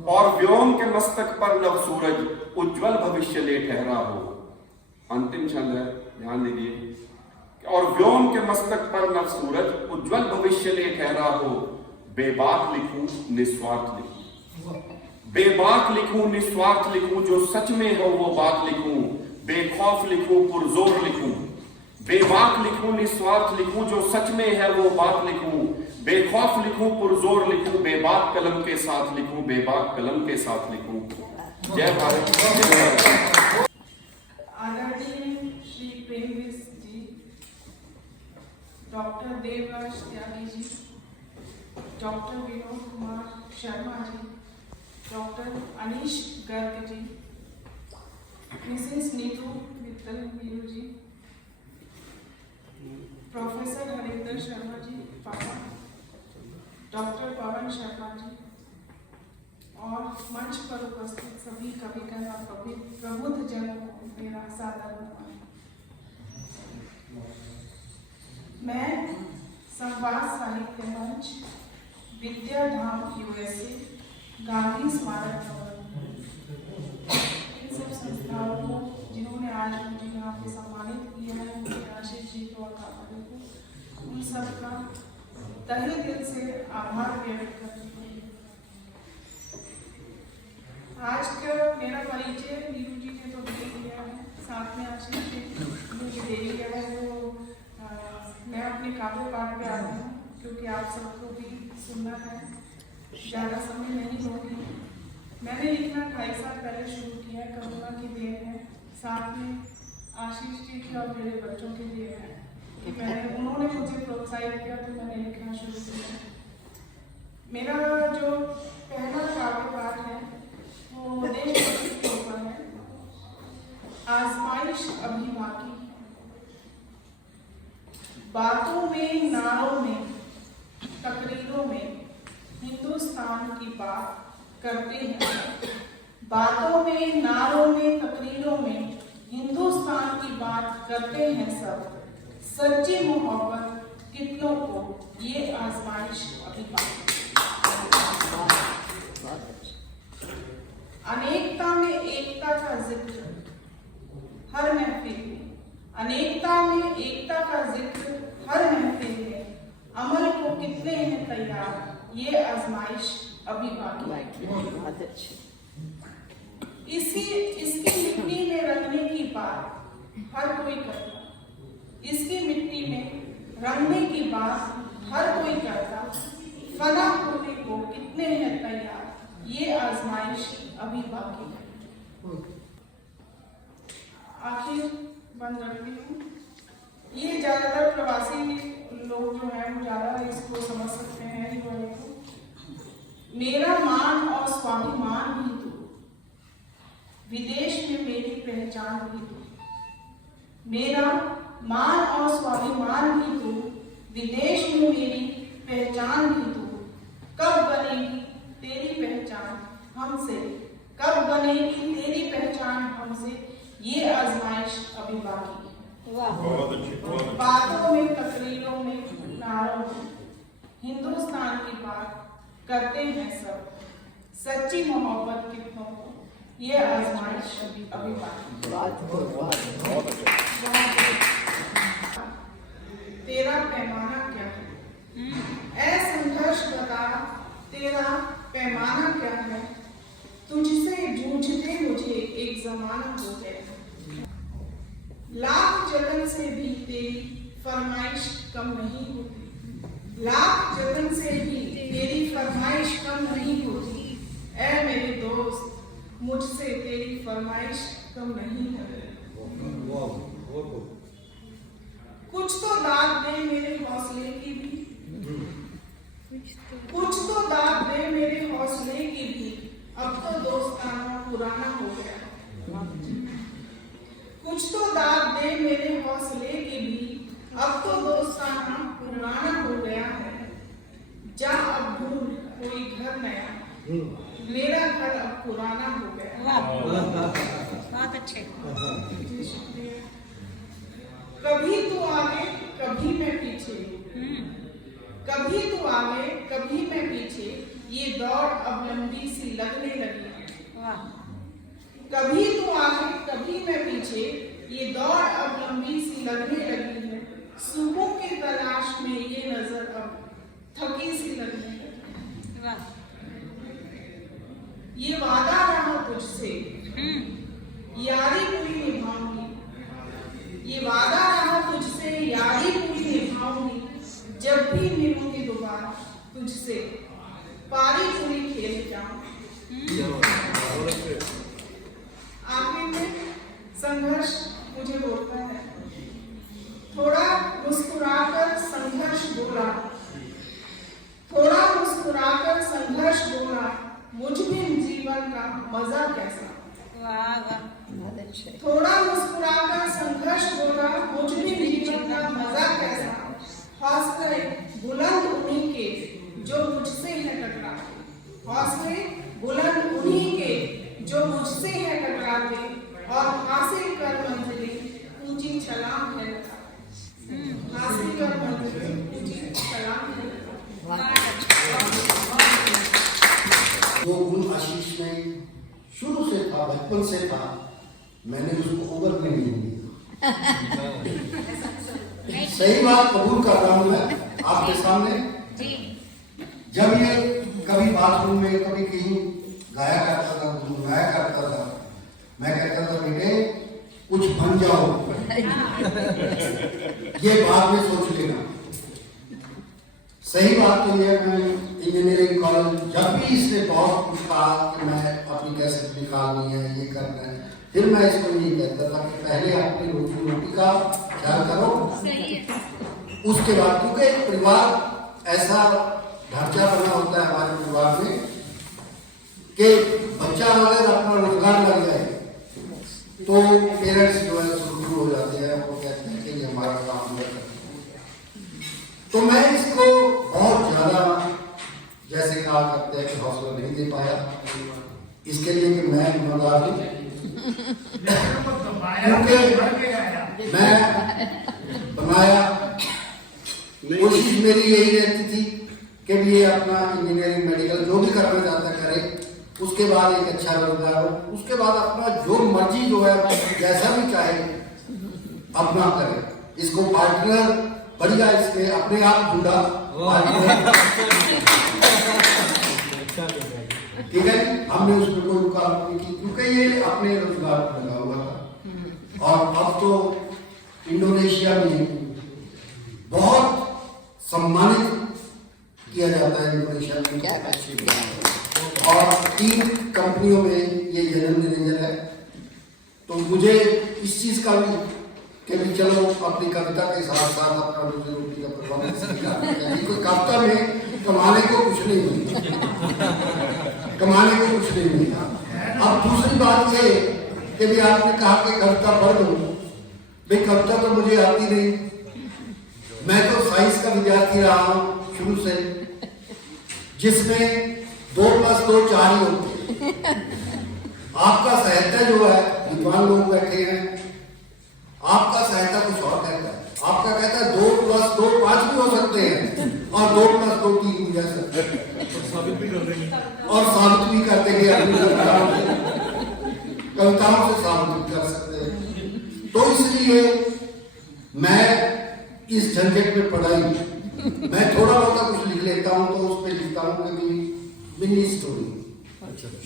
और व्योम के मस्तक पर नव सूरज उज्जवल भविष्य ले ठहरा हो। अंतिम छंद है, ध्यान दीजिए। और व्योम के मस्तक पर नव सूरज उज्जवल भविष्य ले ठहरा हो, बेबाक लिखूं निस्वार्थ लिखूं, बेबाक लिखूं निस्वार्थ लिखूं, जो सच में हो वो बात लिखूं, बेखौफ लिखूं पुरजोर लिखूं, बेबाक लिखूं निस्वार्थ लिखूं, जो सच में है वो बात लिखूं, बेखौफ लिखूं पुरजोर लिखूं, बेबाक कलम के साथ लिखूं, बेबाक कलम के साथ लिखूं। जय भारत। आदरणीय Shri Premveer ji, doctor Devraj Tyagi ji, doctor Vinod Kumar Sharma ji, doctor Anish Garg ji, Mrs Neetu Mittal मीरू जी, प्रोफेसर हरिंदर शर्मा जी पापा, डॉक्टर पवन शर्मा जी, और मंच पर उपस्थित सभी कविगण और प्रबुद्ध जन को मेरा सादर नमन। मैं संवाद साहित्य मंच, विद्याधाम USA, गांधी स्मारक भवन, इन सब संस्थाओं को जिन्होंने आज मुझे यहाँ पे सम्मानित किया है, मुझे आशीष जी को और कामरे को, उन सब का तहे दिल से आभार व्यक्त करती हूँ। आज का मेरा परिचय नीरू जी ने तो दे दिया है, साथ में आशीष जी मुझे दे दिया है, तो मैं अपने काव्य पाठ पे आती हूँ क्योंकि आप सबको भी सुनना है, ज़्यादा समय नहीं होगी। मैंने लिखना 2.5 साल पहले शुरू किया, करुणा की देन है, साथ में आशीष जी की और मेरे बच्चों के लिए है कि उन्होंने मुझे प्रोत्साहित किया तो मैंने लिखना शुरू किया। मेरा जो पहला काव्य पाठ है वो देशभक्ति के ऊपर है। आजमाइश अभी बाकी, बातों में, नारों में, तकरीरों में हिंदुस्तान की बात करते हैं। बातों में, नारों में, तकरीरों में हिंदुस्तान की बात करते हैं सब। सच्ची मोहब्बत कितनों को ये आजमाइश अभी बाकी। अनेकता में एकता का जिक्र हर महफिल में, अनेकता में एकता का जिक्र हर महफिल में। अमल को कितने हैं तैयार, ये आजमाइश अभी बाकी। इसकी मिट्टी में रंगने की बात हर कोई करता, इसकी मिट्टी में रंगने की बात हर कोई करता। फना होने को कितने हैं तैयार, ये आजमाइश अभी बाकी है। आखिर बंद रखती हूँ। ये ज्यादातर प्रवासी लोग जो है वो ज्यादा इसको समझ सकते हैं। मेरा मान और स्वाभिमान भी तू, विदेश में मेरी पहचान भी तू। मेरा मान और स्वाभिमान भी तू, विदेश में मेरी पहचान भी तू। कब बनेगी तेरी पहचान हमसे, कब बनेगी तेरी पहचान हमसे, ये आजमाइश अभी बाकी है। बातों में, तकरीरों में, नारों में हिंदुस्तान की बात करते हैं सब। सच्ची मोहब्बत कितनों को ये आजमाइश अभी बाकी। तेरा पैमाना क्या है, ऐ संघर्ष बता तेरा पैमाना क्या है। तुझसे जूझते मुझे एक जमाना हो गया। लाख जतन से भी तेरी फरमाइश कम नहीं होती, लाख जतन से भी तेरी फरमाइश कम नहीं होती। ऐ मेरे दोस्त मुझसे तेरी फरमाइश कम नहीं होती। कुछ तो दाद दे मेरे हौसले की भी, कुछ तो दाद दे मेरे हौसले की भी। अब तो दोस्ताना पुराना हो गया। कुछ तो दाद दे मेरे हौसले की भी, अब तो दोस्ताना पुराना हो गया है। जा अब ढूंढ कोई घर नया, मेरा घर अब पुराना हो गया। बहुत अच्छे। कभी तू आगे कभी मैं पीछे, कभी तू आगे कभी मैं पीछे। ये दौड़ अब लंबी सी लगने लगी है। कभी तू आगे कभी मैं पीछे, ये दौड़ अब लंबी सी लगने लगी है। सुबह की तलाश में ये नजर अब थकी सी लगने लगी है। ये वादा रहा तुझसे यारी पूरी निभाऊंगी, ये वादा रहा तुझसे यारी पूरी निभाऊंगी। जब भी मिलूंगी दोबारा तुझसे पारी पूरी खेल जाऊं। आखिर में संघर्ष मुझे बोलता है, थोड़ा मुस्कुराकर संघर्ष बोला, थोड़ा मुस्कुराकर संघर्ष बोला। मुझ में जीवन का मजा कैसा। थोड़ा मुस्कुराकर संघर्ष बोला, मुझ में जीवन का मजा कैसा। हौसले बुलंद उन्हीं के जो मुझसे है टकराते, हौसले बुलंद उन्हीं के जो मुझसे है टकराते। और हासिल कर मंजिलें ऊंची छलांग है लगाते, हासिल कर मंजिलें ऊंची छलांग है लगाते। जो गुण आशीष में शुरू से था, बचपन से था, मैंने उसको ओवर में नहीं लिया। सही बात कबूल कर रहा हूं मैं आपके सामने। जब ये कभी बाथरूम में कभी कहीं गाया करता था, गुनगुनाया करता था, मैं कहता था बेटे कुछ बन जाओ, ये बाद में सोच लेना। सही बात तो ये, मैं इंजीनियरिंग कॉलेज जब भी इसने बहुत कुछ कहा कि मैं अपनी कैसेट निकालनी है, ये करना है, फिर मैं इसको ये कहता था कि पहले अपनी रोजी रोटी का ख्याल करो, उसके बाद। क्योंकि एक परिवार ऐसा ढांचा बना होता है हमारे परिवार में कि बच्चा अगर अपना रोजगार लग जाए तो पेरेंट्स जो है शुरू हो जाते हैं, वो कहते हैं कि ये हमारा काम है। तो मैं इसको बहुत ज़्यादा जैसे कहा करते हैं कि हौसला नहीं दे पाया, इसके लिए कि मैं ईमानदार हूँ, क्योंकि मैं बनाया, कोशिश मेरी यही रहती थी कि ये अपना इंजीनियरिंग मेडिकल जो भी करना चाहता है करे, उसके बाद एक अच्छा रोजगार हो, उसके बाद अपना जो मर्जी जो है जैसा भी चाहे अपना करे। इसको पार्टनर बढ़िया, इसके अपने आप ढूंढा ठीक है, हमने उसमें कोई रुकावट नहीं की क्योंकि ये अपने रोजगार पर लगा हुआ था। और अब तो इंडोनेशिया में बहुत सम्मानित किया जाता है इंडोनेशिया में, और 3 कंपनियों में ये जनरल मैनेजर है। तो मुझे इस चीज का भी कि भी चलो अपनी कविता के साथ साथ अपना रोजी रोटी का परफॉर्मेंस कोई कविता में कमाने को कुछ नहीं मिलता, कमाने को कुछ नहीं मिलता। अब दूसरी बात ये कि भी आपने कहा कि कविता पढ़ लो, भाई कविता तो मुझे आती नहीं, मैं तो साइंस का विद्यार्थी रहा हूँ शुरू से, जिसमें 2 + 2 4 ही होते हैं। आपका साहित्य जो है, विद्वान लोग बैठे हैं, आपका साहित्य कुछ और कहता है, आपका कहता है 2 + 2 5 भी हो सकते हैं और 2 + 2 3 भी जा सकते हैं, और साबित भी करते हैं अपनी कविताओं से साबित भी कर सकते हैं। तो इसलिए मैं इस झंझट में पढ़ाई, मैं थोड़ा बहुत कुछ लिख लेता हूँ तो उस पर लिखता हूँ कि मिनी स्टोरी,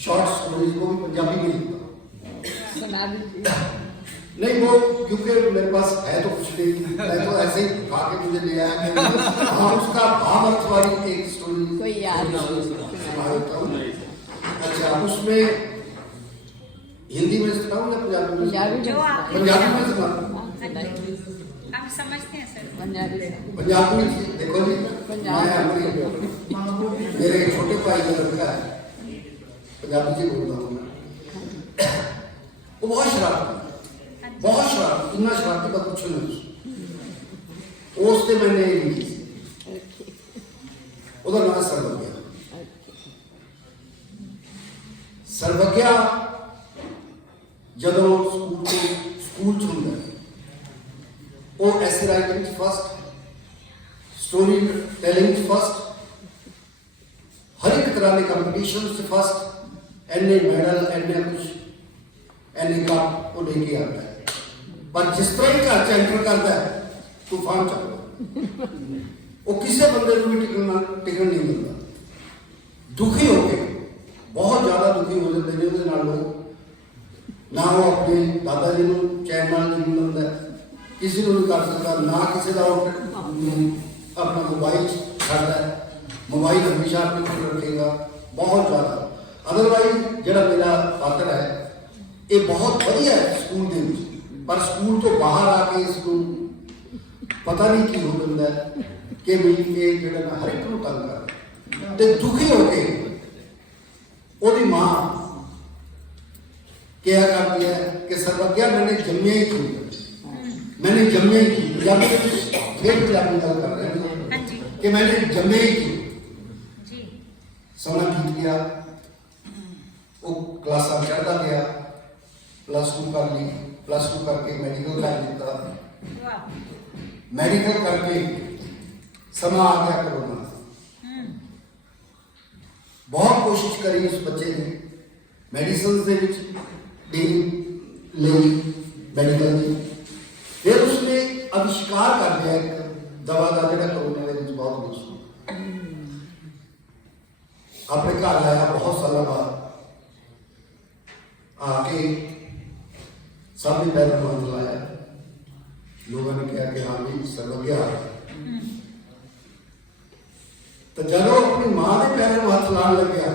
शॉर्ट स्टोरी को भी पंजाबी में लिखता हूँ। नहीं वो क्योंकि मेरे पास है तो कुछ नहीं, मैं तो ऐसे ही खा के मुझे ले आया, और उसका भाव अर्थ वाली एक स्टोरी सुना देता हूँ। अच्छा, उसमें हिंदी में सुनाऊँ या पंजाबी में? पंजाबी में सुनाऊँ। हम समझते हैं सर। पंजाबी देखो जी, मेरे छोटे भाई का लड़का है, पंजाबी से बोलता हूँ मैं, वो बहुत शरारती, बहुत शरारती, इतना शरारती का कुछ नहीं। उससे मैंने लिखी, ਉਹਦਾ नाम सर्वज्ञा। सर्वज्ञा ਜਦੋਂ ਸਕੂਲ ਚ ਹੁੰਦਾ ਉਹ ਐਸੇ ਰਾਈਟਿੰਗ ਚ ਫਸਟ, स्टोरी टेलिंग फर्स्ट, हर एक तरह के कंपटीशन से फर्स्ट, एने मेडल एने कुछ एने का वो लेके आता है। पर जिस तरह का एंटर करता है तूफान चलता, वो किसी बंदे को भी टिकन नहीं मिलता, दुखी हो गए, बहुत ज्यादा दुखी हो जाते हैं उसके नाल लोग, ना वो अपने दादा जी को चैन नाल नहीं मिलता, किसी को नहीं कर सकता, ना किसी का अपना मोबाइल छड़ता है, मोबाइल हमेशा अपने कोल रखेगा बहुत ज़्यादा। अदरवाइज जो मेरा पात्र है ये बहुत बढ़िया है स्कूल के, पर स्कूल तो बाहर आके इसको पता नहीं की हो जाता है कि भी ये जो हर एक को तंग कर, तो दुखी होके वो माँ क्या करती है कि सर्वज्ञा मैंने जम्मे ही की, मैंने जम्मे ही की, पंजाबी फिर पंजाबी गल कर रहे हैं कि मैंने जम्मे ही की, सोना जीत गया, वो क्लास चढ़ता गया, +2 कर ली, +2 करके मेडिकल कर लिया, मेडिकल करके समा आ गया कोरोना। बहुत कोशिश करी उस बच्चे ने, मेडिसिन से डिग्री ले मेडिकल की, फिर उसने आविष्कार कर दिया एक दवा का जो कोरोना में बहुत कुछ अपने घर आया, बहुत साल बाद आके सबने पैर में हाथ लाया, लोगों ने कहा कि हाँ भी सर्वज्ञा, तो जब वो अपनी माँ के पैर में हाथ लाने लग गया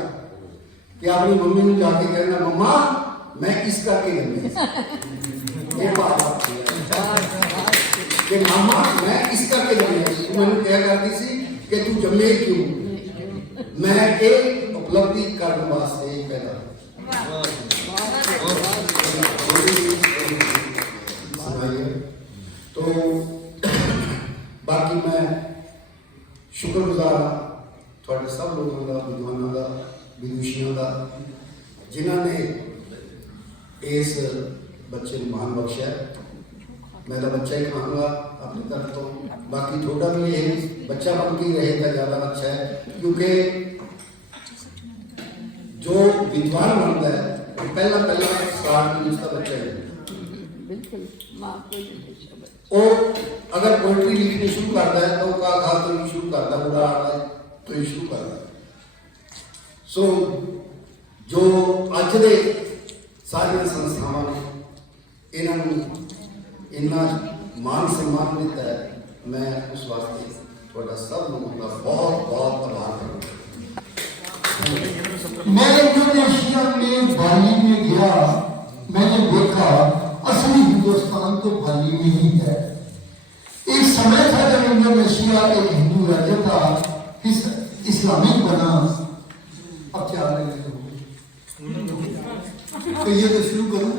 कि अपनी मम्मी ने जाके कहना मम्मा मैं इस करके गई, ये बात कि मामा मैं इस करके गई, तो मैंने क्या करती थी कि तू जम्मे क्यों, मैं एक उपलब्धि करने वास्ते पैदा सुनाइए। तो बाकी मैं शुक्रगुजार हाँ थोड़े सब लोगों का, विद्वानों का, विदुषियों का, जिन्होंने इस बच्चे को मान बख्शा। मैं तो बच्चा ही कहूँगा अपनी तरफ तो, बाकी थोड़ा भी ये बच्चा बन के ही रहेगा ज़्यादा अच्छा है, क्योंकि जो विद्वान बनता है वो पहला स्टार्ट में उसका बच्चा है। वो अगर पोइट्री लिखनी शुरू करता है तो का खा तो ये शुरू करता है, बुरा आ रहा है तो ये शुरू करता है। सो जो अज दे सारी संस्थावां ने इन्होंने इन्ना मान सम्मान दिता है, मैं उस वास्ते थोड़ा सब लोगों का बहुत बहुत आभार करूँगा। मैं इंडोनेशिया में बाली में गया, मैंने देखा असली हिंदुस्तान तो बाली में ही है। एक समय था जब इंडोनेशिया एक हिंदू राज्य था, इस्लामिक बना। अब क्या लगे तो ये तो शुरू करूं।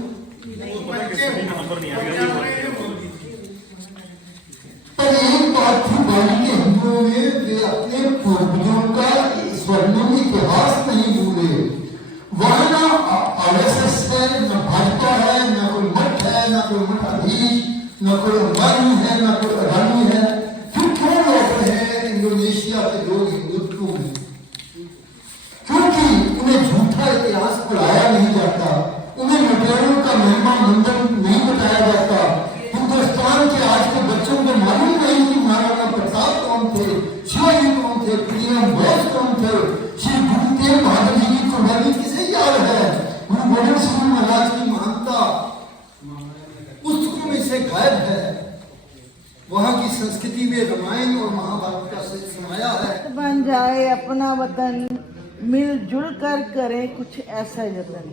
पर एक बात थी बाली के हिंदुओं में, वे अपने पूर्वजों का स्वर्णिम इतिहास नहीं भूले। वहां ना आरएसएस है, न भाजपा है, न कोई मठ है, न कोई मठाधीश, न कोई अंबानी है, न कोई अडानी है। फिर क्यों लौट रहे हैं इंडोनेशिया के लोग हिंदुत्व में? क्योंकि उन्हें झूठा इतिहास पढ़ाया नहीं जाता, उन्हें लुटेरों का महिमा मंडन नहीं बताया जाता। हिंदुस्तान के आज के बच्चों को मालूम नहीं कि महाराणा प्रताप कौन थे, शिवाजी कौन थे, प्रियम बोस कौन थे, श्री गुरु तेग बहादुर जी की कुर्बानी किसे याद है? गुरु गोविंद सिंह महाराज की महानता पुस्तकों में से गायब है। वहाँ की संस्कृति में रामायण और महाभारत का समाया है। बन जाए अपना वतन, मिलजुल कर करें कुछ ऐसा यतन।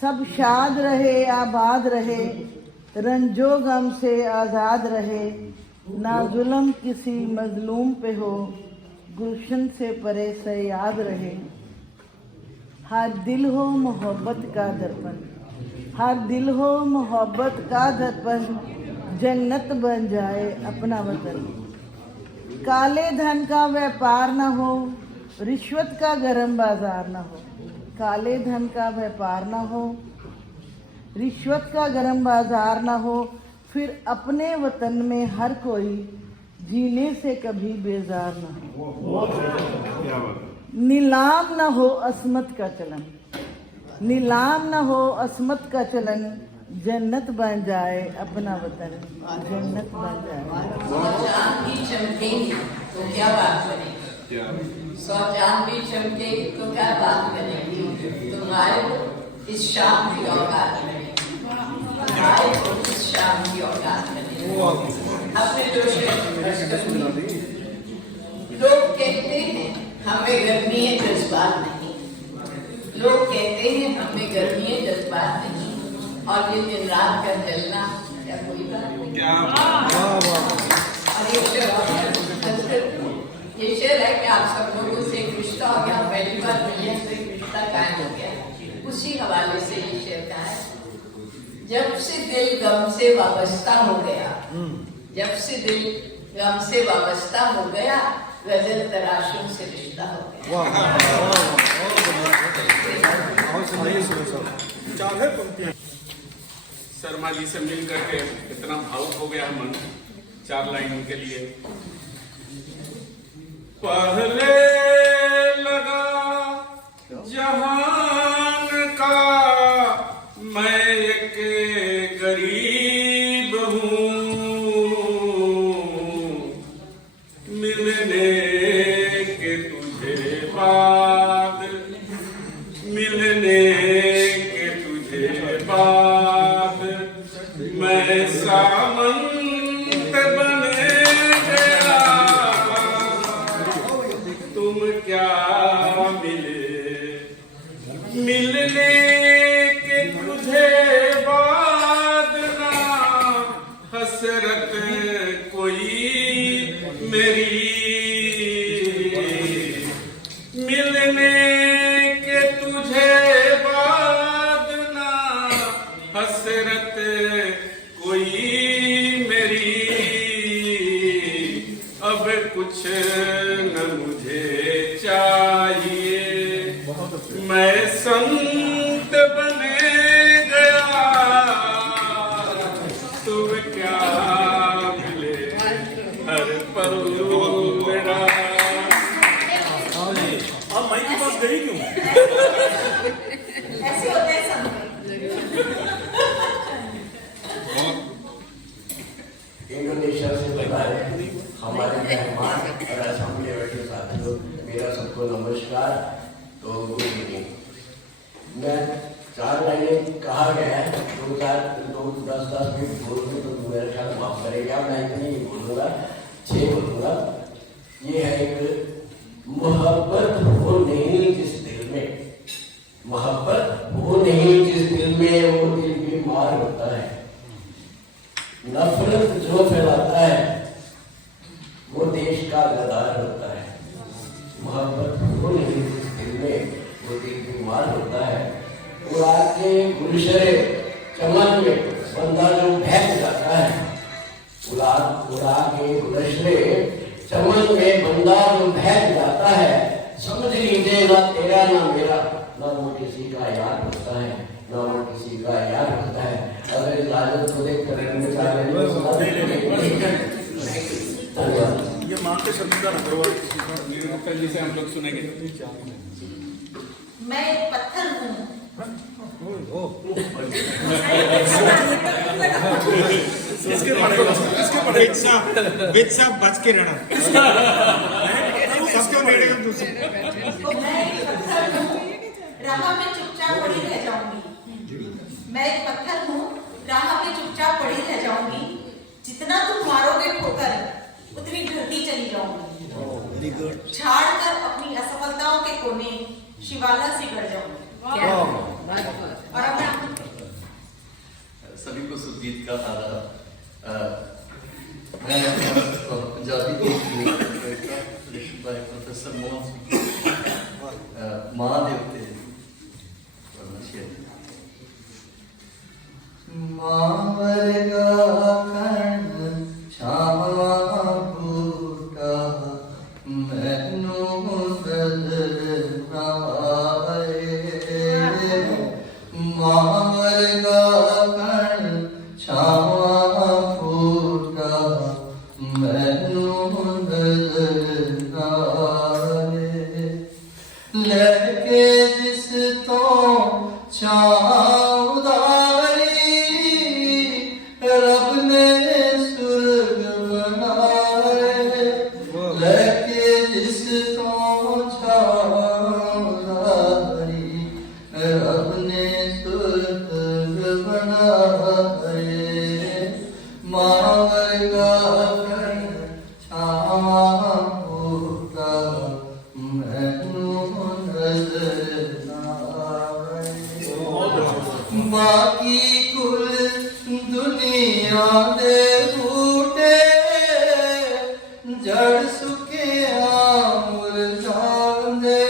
सब शाद रहे आबाद रहे, रंजो गम से आज़ाद रहे। ना जुल्म किसी मजलूम पे हो, गुलशन से परे से याद रहे। हर दिल हो मोहब्बत का दर्पण, हर दिल हो मोहब्बत का दर्पण। जन्नत बन जाए अपना वतन। काले धन का व्यापार न हो, रिश्वत का गरम बाजार न हो। काले धन का व्यापार न हो, रिश्वत का गरम बाजार न हो। फिर अपने वतन में हर कोई जीने से कभी बेजार न हो। नीलाम न हो असमत का चलन, नीलाम न हो असमत का चलन। जन्नत बन जाए अपना वतन, जन्नत बन जाए। चांद भी चमकेगी तो क्या बात करेगी, 100 चांद भी चमकेगी तो क्या बात करेगी। तुम आए हो इस शाम की औकात में, आए हो इस शाम की औकात में। अपने लोग कहते हैं हमें गर्मी है जज्बात नहीं, लोग कहते हैं हमें गर्मी है जज्बात नहीं। और ये दिन रात का जलना क्या कोई बात नहीं। और ये शेर है कि आप सब लोगों से एक रिश्ता हो गया, पहली बार मिले तो एक रिश्ता कायम हो गया। उसी हवाले से ये शेर का है। जब से दिल गम से वाबस्ता हो गया, जब से दिल गम से वाबस्ता हो गया, गजल तराशों से रिश्ता हो गया। शर्मा जी से मिल करके इतना भावुक हो गया मन। 4 लाइन उनके लिए। पहले लगा जहान का मैं एक गरीब हूँ, मिलने के तुझे बाद, मिलने के तुझे बाद मैं सामंत बन गया। तू कुछ न मुझे चाहिए, मैं संत बने गया, तुम्हें क्या मिले हर पल मेरा। अब माइक के पास गई क्यों? ऐसे होते हैं संत। इंडोनेशिया से बताए हमारे मेहमान और असम के बैठे साथियों, मेरा सबको नमस्कार। तो गुड इवनिंग। मैं 4 लाइनें कहा गया है, 10 मिनट बोलूँगी तो मेरे ख्याल माफ करेगा, मैं इतनी ही बोलूँगा, 6 बोलूँगा। ये है एक मोहब्बत वो नहीं जिस दिल में, मोहब्बत वो नहीं जिस दिल में, वो दिल बीमार होता है। नफरत जो फैलाता है वो देश का गद्दार होता है। मोहब्बत वो नहीं जिस दिल में, वो दिल बीमार होता है। उड़ा के गुलशरे चमन में बंदा जो बहक जाता है, उड़ा के गुलशरे चमन में बंदा जो बहक जाता है, समझ लीजिए ना तेरा ना मेरा, ना वो किसी का याद होता है, ना वो किसी का याद होता है। अगर इस आदत को देख कर ये मानते शब्द का नंबर पहले से हम लोग सुनेंगे। मैं एक पत्थर हूँ। विद साहब बच के रहना सबको मेरे को दूसरे मैं एक पत्थर हूँ, राह में चुपचाप पड़ी रह जाऊंगी। मैं एक पत्थर हूँ, राह में चुपचाप पड़ी रह जाऊंगी। जितना तुम मारोगे ठोकर, उतनी ढलती चली जाऊंगी। झाड़ कर अपनी असफलताओं के कोने शिवाला से गड़ जाऊंगी। और अब मैं सभी को सुजीत का आदाब। मैं पंजाबी के प्रोफेसर मोहन मां दे उत्ते मां वर्गा कण छावा बूटा मैनू नजर ना आए। मां वर्गा कण छावा बूटा मैनू नजर ना आए। लेके जिस तो छाव रब ने सुर्ग बनाए। लेके जिस तो छावदारी, रब ने सुर्ग बनाए। मां वर्गा कण छावा बूटा मैनू नजर ना आए। बाकी कुल दुनिया दे बूटे जड़ सुकिया मुरझांदे।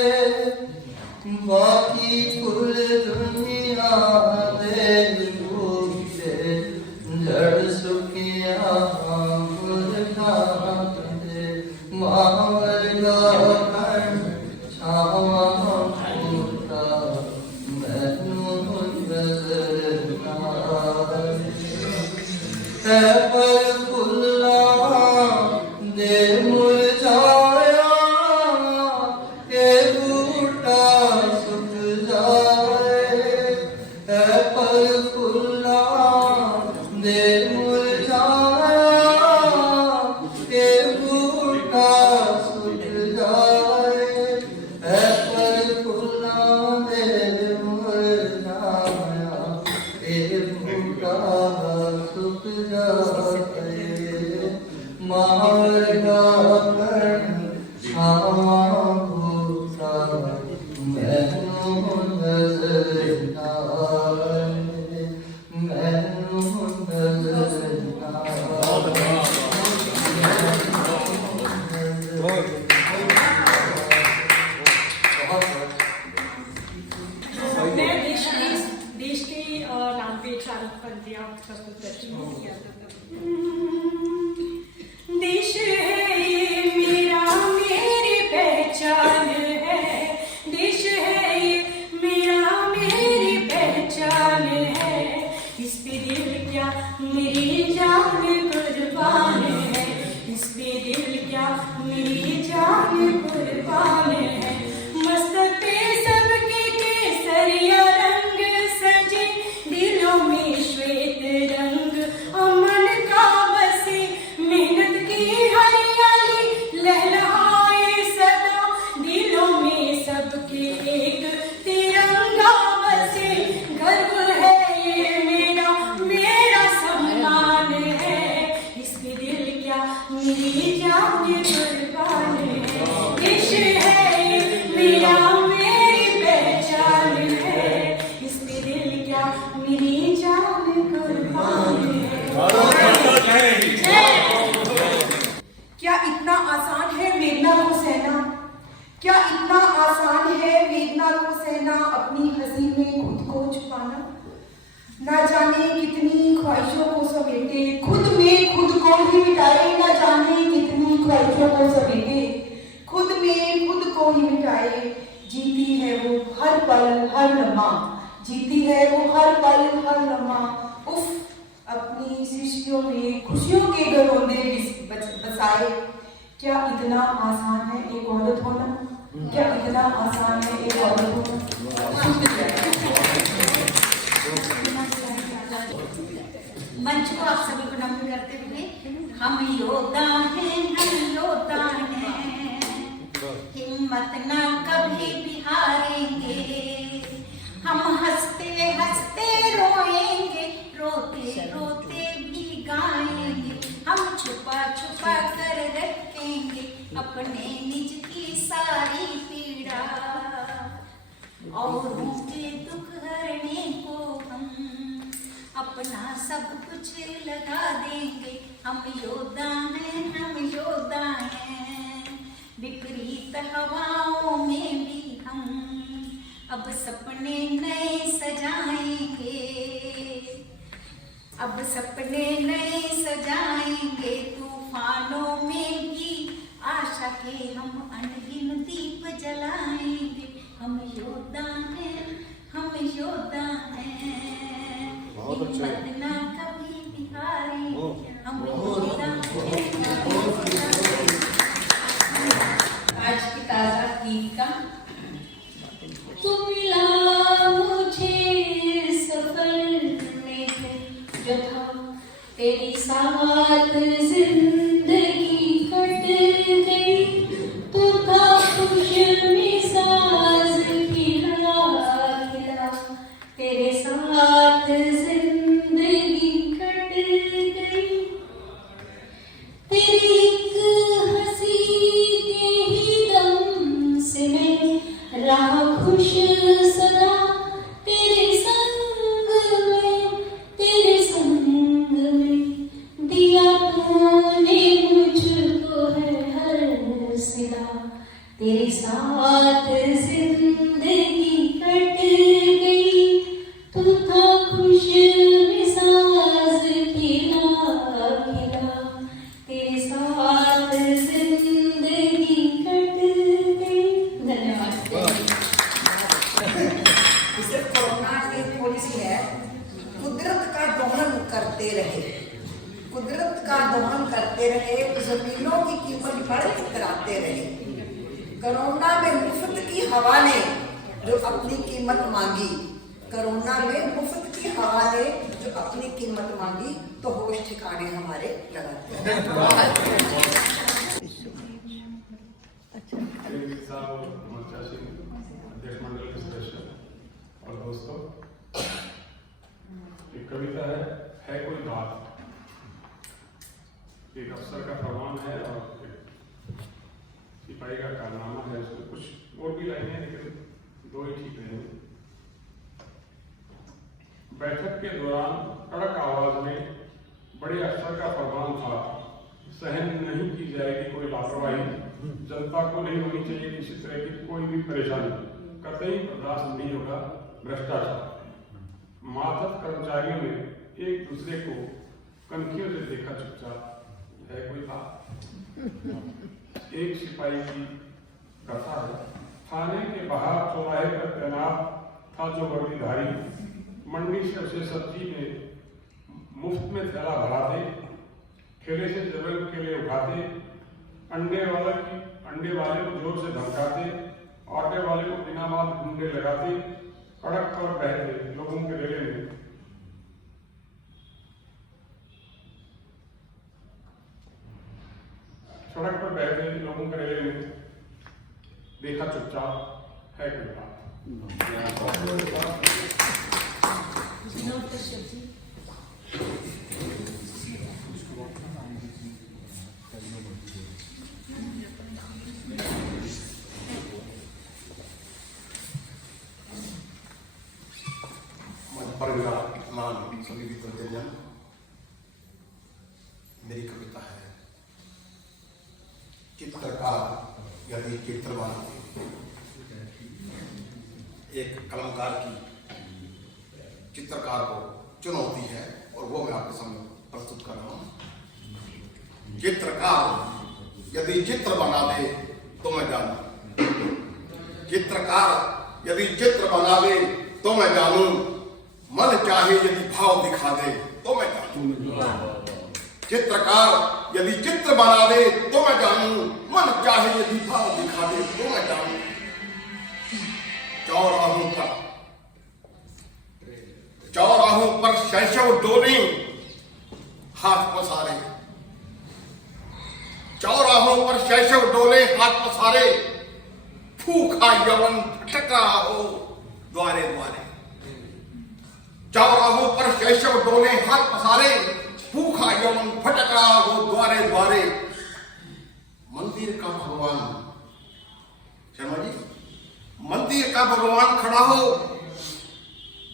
बाकी कुल दुनिया दे बूटे जड़ सुकिया मुरझांदे। मां वर्गा कण छावा बूटा मैनू नजर ना आए। पर फुल्लां दे मुरझाया, के बूटा सुक जाए। पर फुल्लां दे मुरझाया, के बूटा सुक जाए। पर फुल्लां दे मुरझाया, के बूटा सुक जाए। मां वर्गा कण छावा बूटा मैनू नजर ना आए। मैनू नजर ना आए। मैं देश के नाम पे एक सारी पंक्तियां प्रस्तुत करती हूँ। देश है मेरा मेरी जान कुर्बान है, इश्क है ये मेरा मेरी पहचान है, इसमें दिल क्या मेरी जान कुर्बान है। क्या इतना आसान है वेदना को सहना? क्या इतना आसान है वेदना को सहना, अपनी हंसी में खुद को छुपाना? ना जाने कितनी ख्वाहिशों को समेटे, खुद में खुद को ही मिटाए। ना जाने कितनी ख्वाहिशों को समेटे, खुद में खुद को ही मिटाए। जीती है वो हर पल हर लम्हा, जीती है वो हर पल हर लम्हा। उफ, अपनी सृष्टियों में खुशियों के घरौंदे बसाए। क्या इतना आसान है एक औरत होना? क्या इतना आसान है एक औरत होना? मंच को आप सभी को नमन करते हुए, हम योद्धा हैं, हम योद्धा हैं, हिम्मत ना कभी भी हारेंगे, हम हंसते हंसते रोएंगे, रोते रोते भी गाएंगे, हम छुपा छुपा कर रखेंगे अपने निज की सारी पीड़ा, औरों के दुख हरने को हम अपना सब कुछ लगा देंगे। हम योद्धा हैं, हम योद्धा हैं, विपरीत हवाओं में भी हम अब सपने नए सजाएंगे, अब सपने नए सजाएंगे। तूफानों में भी आशा के हम अनगिन दीप जलाएंगे। हम योद्धा हैं, हम योद्धा हैं, हिम्मत ना कभी भी हारेंगे, हम योद्धा हैं। आज की ताजा गीत का तू मिला मुझे सफर में जो था, तेरी साथ जिंदगी कट गई, तू था खुश मिजाज खिला खिला, तेरे साथ जिंदगी कट गई, तेरी एक हंसी के ही दम से मैं रहा खुश सदा, तेरे संग में दिया तूने मुझको है हर सिला, तेरे साथ जिंदगी कट गई, तू था खुश मिजाज खिला खिला, तेरे साथ जिंदगी कट गई। धन्यवाद। इसे कोरोना की पॉलिसी है, कुदरत का दोहन करते रहे, कुदरत का दोहन करते रहे, जमीनों की कीमत बढ़ कराते रहे। कोरोना में मुफ्त की हवा ने जो अपनी कीमत मांगी, कोरोना में मुफ्त की हवा ने जो अपनी कीमत मांगी, तो होश ठिकाने हमारे लगाते हैं। अध्यक्ष मंडल के सदस्य और दोस्तों, एक कविता है कोई बात, एक अफसर का फरमान है और एक सिपाही का कारनामा है। उसमें कुछ और भी लाइनें हैं लेकिन दो ही ठीक रहेंगे। बैठक के दौरान कड़क आवाज में बड़े अफसर का फरमान था, सहन नहीं की जाएगी कोई लापरवाही, जनता को नहीं होनी चाहिए किसी तरह की कोई भी परेशानी, कतई बर्दाश्त नहीं होगा भ्रष्टाचार। मातहत कर्मचारियों ने एक दूसरे को कनखियों से देखा चुपचाप, है कोई बात। एक सिपाही की कथा है, थाने के बाहर चौराहे पर तैनात था जो वर्दीधारी, मंडी से उसे सब्जी में मुफ्त में थैला भराते, ठेले से जबल के लिए उठाते, अंडे वाले को जोर से धमकाते, ऑटो वाले को बिना बात ढूंढे लगाते, सड़क पर बहते लोगों के रेले में देखा चुपचाप है कोई बात। परिवार सभी विद्वजन, मेरी कविता है चित्रकार यदि चित्र बनाते। एक कलमकार की चित्रकार को चुनौती है और वो मैं आपके सामने प्रस्तुत कर रहा हूं। चित्रकार यदि चित्र बना दे तो मैं जानूं, चित्रकार यदि चित्र बना दे तो मैं जानूं, मन चाहे यदि भाव दिखा दे तो मैं जानूं। चित्रकार यदि चित्र बना दे तो मैं जानूं, मन चाहे यदि भाव दिखा दे तो मैं जानूं। चौराहों पर शैशव डोले हाथ पसारे, चौराहों पर शैशव डोले हाथ पसारे, फूखा यवन भटक रहा हो द्वारे द्वारे। चौराहों पर शैशव डोले हाथ पसारे, भूखा यवन भटक रहा हो द्वारे द्वारे। मंदिर का भगवान, शर्मा जी, मंदिर का भगवान खड़ा हो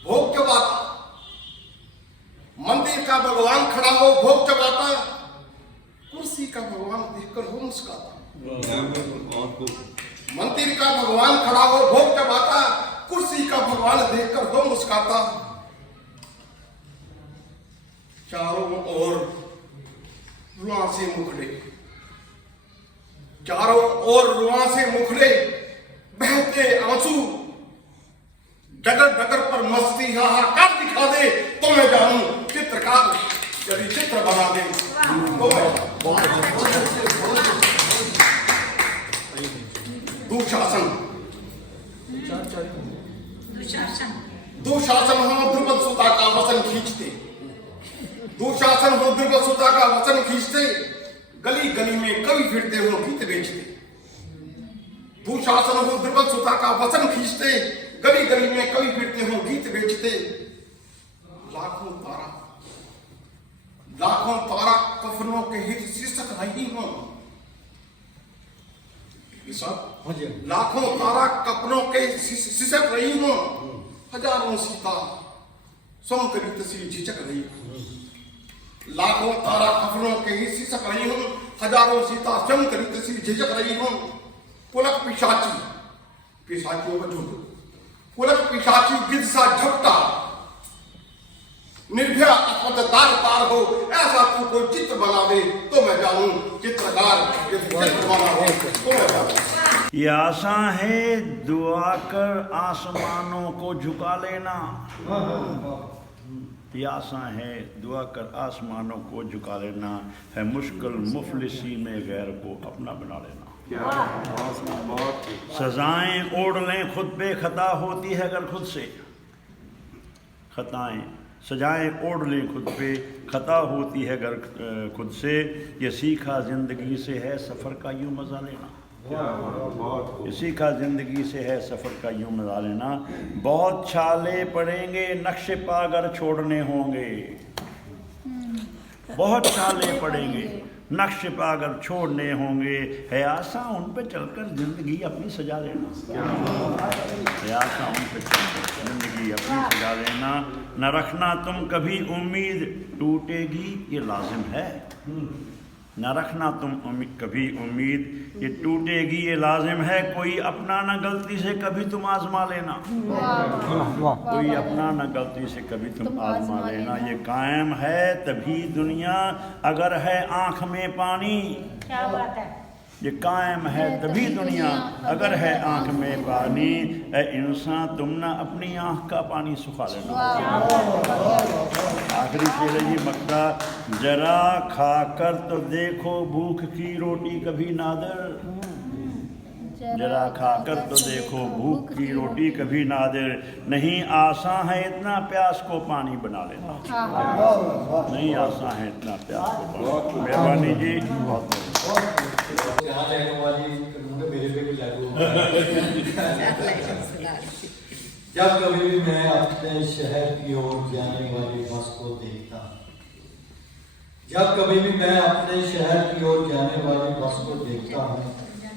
भोग चबाता, मंदिर का भगवान खड़ा हो भोग चबाता, कुर्सी का भगवान देखकर हो मुस्काता। मंदिर का भगवान खड़ा हो भोग चबाता, कुर्सी का भगवान देखकर हो मुस्काता। चारों ओर रुआ से मुखड़े, चारों ओर रुआ से मुखड़े, बहते आंसू, डगर डगर पर मस्ती हाहाकार दिखा दे तो मैं जानूं। चित्रकार यदि चित्र बना दे तो मैं दुशासन, दुशासन हम द्रुपद सुता का वचन खींचते, दुशासन हो द्रुपद सुता का वचन खींचते, गली गली में कवि फिरते हो गीत बेचते। दुशासन हो द्रुपद सुता का वचन खींचते, गली गली में कवि फिरते हो गीत बेचते। लाखों तारा, लाखों तारा कफनों के हित शीर्षक रही हूं, लाखों तारा कफनों के शीर्षक रही हूं, हजारों सीता संकरित सी झिझक रही हूं। लाखों तारा कफनों के ही शीर्षक रही हूं, हजारों सीता संकरित सी झिझक रही हूं। पुलक पिशाची, पिशाचियों का झुंड, पुलक पिशाची गिद्ध सा झपटा, निर्भया दार पार हो, ऐसा तू कोई चित्र बना दे तो मैं जानूं। चित्रकार यदि चित्र बना दे तो मैं जानूं। ये आशा है दुआ कर आसमानों को झुका लेना, ये आशा है दुआ कर आसमानों को झुका लेना, है मुश्किल मुफलिसी में गैर को अपना बना लेना। सजाएं ओढ़ लें खुद पे खता होती है अगर खुद से, खताएं सजाएं ओढ़ लें खुद पे खता होती है अगर खुद से, ये सीखा जिंदगी से है सफ़र का यूं मज़ा लेना, ये सीखा जिंदगी से है सफ़र का यूं मज़ा लेना। बहुत छाले पड़ेंगे नक्शे पागर छोड़ने होंगे, बहुत छाले पड़ेंगे नक्शे पागर छोड़ने होंगे, है आशा उन पे चलकर जिंदगी अपनी सजा लेना, है आशा उन पे चलकर जिंदगी अपनी सजा लेना। न रखना तुम कभी उम्मीद टूटेगी ये लाजिम है, न रखना तुम कभी उम्मीद ये टूटेगी ये लाजिम है। कोई अपना न गलती से कभी तुम आजमा लेना, कोई अपना न गलती से कभी तुम आजमा लेना। ये कायम है तभी दुनिया अगर है आँख में पानी, क्या बात है, ये कायम है तभी दुनिया अगर है आँख में पानी। ऐ इंसान तुम ना अपनी आँख का पानी सुखा लेना। आखिरी शेर है ये मक्ता, जरा खाकर तो देखो भूख की रोटी कभी नादिर, जरा खाकर तो देखो भूख की रोटी कभी नादिर। नहीं आसा है इतना प्यास को पानी बना लेना, नहीं आसा है इतना प्यास को पानी। मेहरबानी जी, बहुत यहाँ जाने वाली मेरे पे भी लागू जब कभी भी मैं अपने शहर की ओर जाने वाली बस को देखता, जब कभी भी मैं अपने शहर की ओर जाने वाली बस को देखता हूँ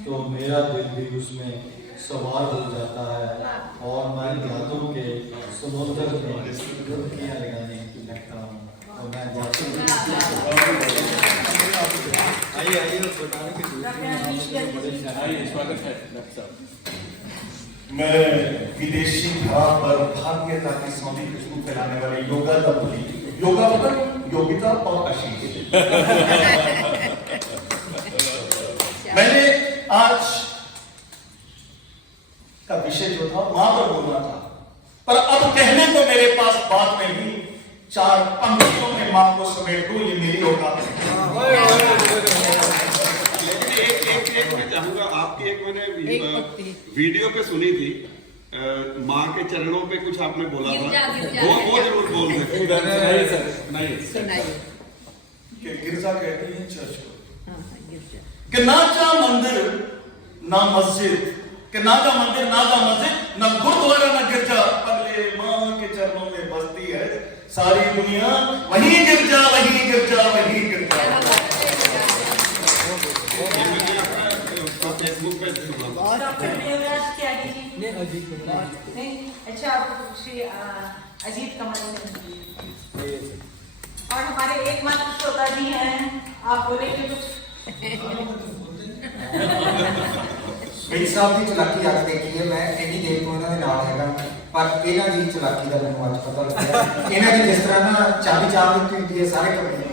तो मेरा दिल भी उसमें सवार हो जाता है और मैं यादों के समुद्र में डुबकियां लगाने लगता हूँ। और मैं आइए बताने की मैं विदेशी धरा पर भारतीयता की सौंधी खुशबू फैलाने वाले योगा दंपति, योगा मतलब योगिता और आशीष। मैंने आज का विषय जो था वहां पर बोलना था, पर अब कहने को मेरे पास बात नहीं, 4 पंक्तियों में मां को समेट दूं, ये मेरी औकात है। एक मैं चाहूंगा, आपकी एक मैंने वीडियो पे सुनी थी, माँ के चरणों पे कुछ आपने बोला था, वो जरूर बोल सकते। नहीं, गिरजा कहती है चर्च को कि ना जा मंदिर ना मस्जिद, कि ना जा मंदिर ना जा मस्जिद, ना गुरुद्वारा ना गिरजा, पगले माँ के चरणों में बसती है सारी दुनिया, वही गिरजा वही गिरजा वही गिरजा। डॉक्टर देवराज त्यागी जी नहीं, अच्छा आप श्री अजीत कमल सिंह और हमारे एकमात्र श्रोता जी हैं, आप बोलेंगे कुछ? ਮੇਰੀ ਸਾਹਿਬ ਦੀ ਚਲਾਕੀ ਅੱਜ ਦੇਖੀ ਹੈ, ਮੈਂ ਇੰਨੀ ਦੇਰ ਤੋਂ ਇਹਨਾਂ ਦੇ ਨਾਲ ਹੈਗਾ, ਪਰ ਇਹਨਾਂ ਦੀ ਚਲਾਕੀ ਦਾ ਮੈਨੂੰ ਅੱਜ ਪਤਾ ਲੱਗਿਆ। ਇਹਨਾਂ ਦੀ ਜਿਸ ਤਰ੍ਹਾਂ ਨਾ ਚਾਬੀ ਚਾਹ ਦਿੱਤੀ ਹੁੰਦੀ ਹੈ ਸਾਰੇ ਕਮਰੇ ਨੂੰ,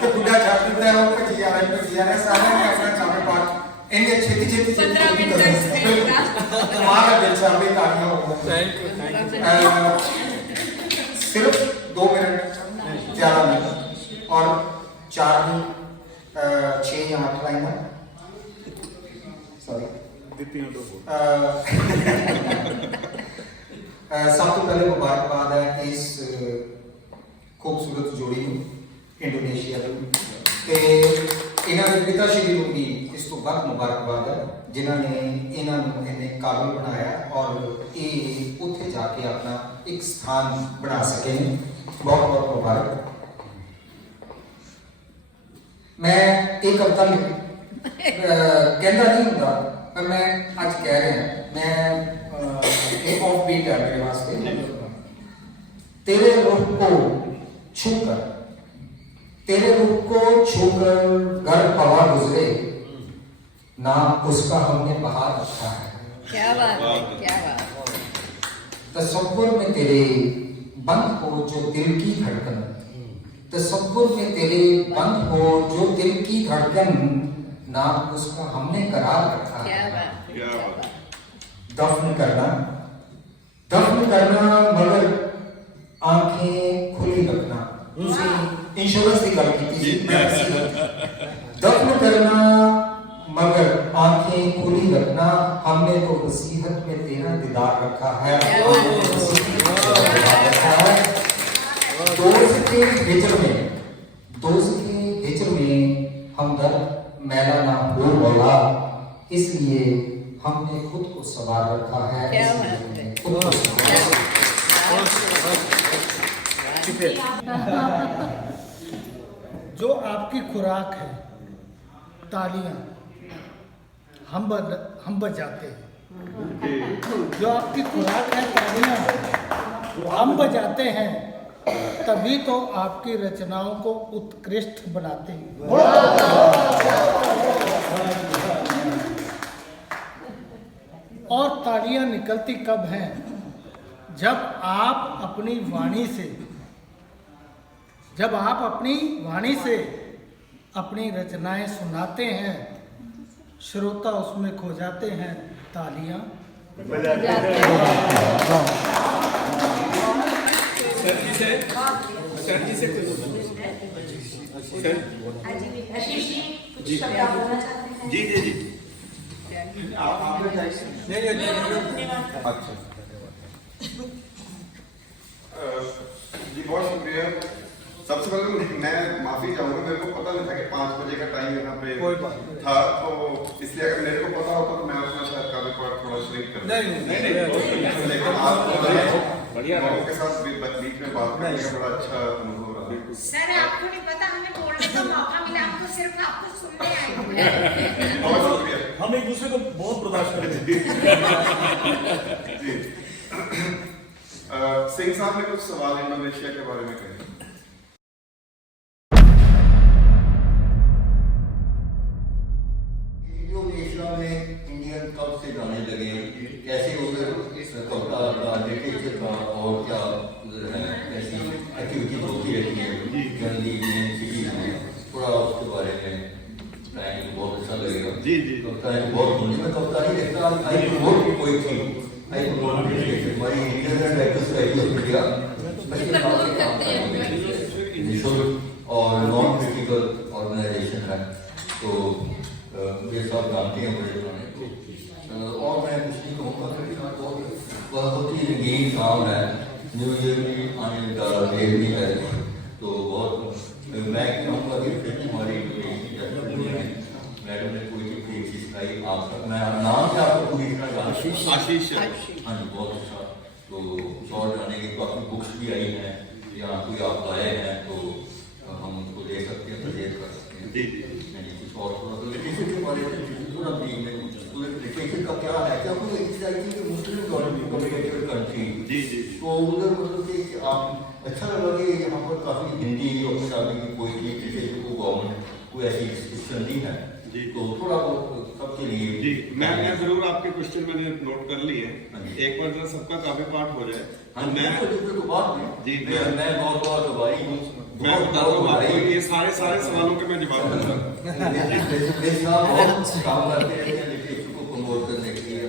ਤੇ ਬੁੱਢਾ ਚਾਹ ਪੀਂਦਾ ਉਹ ਭੱਜੀ ਆ ਰਿਹਾ, ਸਾਰਿਆਂ ਨੇ ਆਪਣਾ ਚਾਬੀ ਪਾ ਇੰਨੇ ਛੇਤੀ 15 ਮਿੰਟ ਮਾਰਾ ਦਿਲ ਚਾਬੀ ਤਾੜੀਆਂ ਹੋ ਗਈਆਂ। सिर्फ 2 मिनट ज्यादा नहीं और 4 नहीं 6 या 8 लाइन सॉरी सब तो पहले मुबारकबाद है इस खूबसूरत जोड़ी इंडोनेशिया इन्होंने पिता श्री ਨੂੰ भी इस तो बहुत मुबारकबाद है जिन्होंने इन्हें काबिल बनाया और ये उत्थे जाके अपना एक स्थान बना सके। बहुत बहुत मुबारक। मैं एक कविता कहना नहीं होता पर मैं आज कह रहा हूँ, मैं एक ऑफ बीट है मेरे वास्ते। तेरे रूप को छूकर, तेरे रूप को छूकर घर पवा गुजरे, नाम उसका हमने बहार रखा है। क्या बात है, क्या बात। तसव्वुर में तेरे बंद हो जो दिल की धड़कन, तसव्वुर में तेरे बंद हो जो दिल की धड़कन, नाम उसका हमने करार रखा है। क्या बात। दफन करना मगर आंखें खुली रखना। इंश्योरेंस की गल की दफन करना मगर आंखें खुली रखना, हमने तो वसीयत में तेरा दीदार रखा है। दोस्त के हिजर में हमदर्द मैला ना हो मौला, इसलिए हमने खुद को सवार रखा है। जो आपकी खुराक है तालियां हम बजाते हैं, जो आपकी खुराक है तालियां हम बजाते हैं, तभी तो आपकी रचनाओं को उत्कृष्ट बनाते हैं। और तालियां निकलती कब हैं? जब आप अपनी वाणी से अपनी रचनाएं सुनाते हैं, श्रोता उसमें खो जाते हैं, तालियां बजाते हैं। आशीष जी कुछ शब्द आप बोलना चाहते हैं? जी जी जी अच्छा जी बहुत शुक्रिया। सबसे पहले मैं माफी चाहूंगा, मेरे को पता नहीं था कि 5 बजे का टाइम यहाँ पे था, तो इसलिए अगर मेरे को पता होता तो मैं अपना शायद काफी थोड़ा श्रिंक कर नहीं लेकिन आप बढ़िया के साथ बीच में बात करने का बड़ा अच्छा अनुभव रहा। सर आपको नहीं पता, हमें बोलने का मौका मिला, आपको सिर्फ आपको सुनने आए। बहुत शुक्रिया। हम एक दूसरे को बहुत बर्दाश्त करते जी सिंह साहब ने कुछ सवाल इंडोनेशिया के बारे में कहे। इंडोनेशिया में इंडियन कब से जाने लगे, कैसे उधर लिटरेचर का और क्या उधर है, ऐसी एक्टिविटी होती रहती है गंदी में सिटी में, थोड़ा उसके बारे में बताएंगे बहुत अच्छा लगेगा। जी जी कप्तानी बहुत होने में कप्तानी देखता आई बहुत कोई थी आई हमारी इंडियन डायरेक्टर्स का इंडिया निःशुल्क और नॉन क्रिटिकल ऑर्गेनाइजेशन है, तो ये सब जानते हैं बड़े पुराने और मैं कुछ नहीं कहूँगा बहुत ही रंगीन काम है। न्यू ईयर भी आने का डेट भी है, तो बहुत मैं कहूँगा कि हमारी मैडम ने कोई चीज सिखाई आप तक, मैं नाम क्या आपको पूरी तरह आशीष हाँ जी बहुत अच्छा। तो शॉर्ट जाने की काफ़ी बुक्स भी आई हैं, या कोई आप लाए हैं तो हम उनको दे सकते हैं, सजेस्ट कर सकते हैं। जी कुछ और थोड़ा तो लिटरेचर के बारे में पूरा लिटरेचर का क्या है, क्या कोई एक चीज़ कि मुस्लिम डोमिनेटेड कंट्री जी तो उधर मतलब कि आप अच्छा लगा कि यहाँ पर काफ़ी हिंदी और पंजाबी की कोई लिटरेचर को गवर्नमेंट कोई ऐसी रिस्ट्रिक्शन नहीं है जी, तो थोड़ा बहुत सबके लिए जी मैं जरूर आपके क्वेश्चन मैंने नोट कर लिए हैं, एक बार जरा सबका काव्य पाठ हो जाए। मैं तो बात में जी मैं बहुत आभारी हूँ, मैं बता रहा हूँ आपको ये सारे सवालों के मैं जवाब दूंगा। बहुत काम करते हैं लिटरेचर को प्रमोट करने के लिए,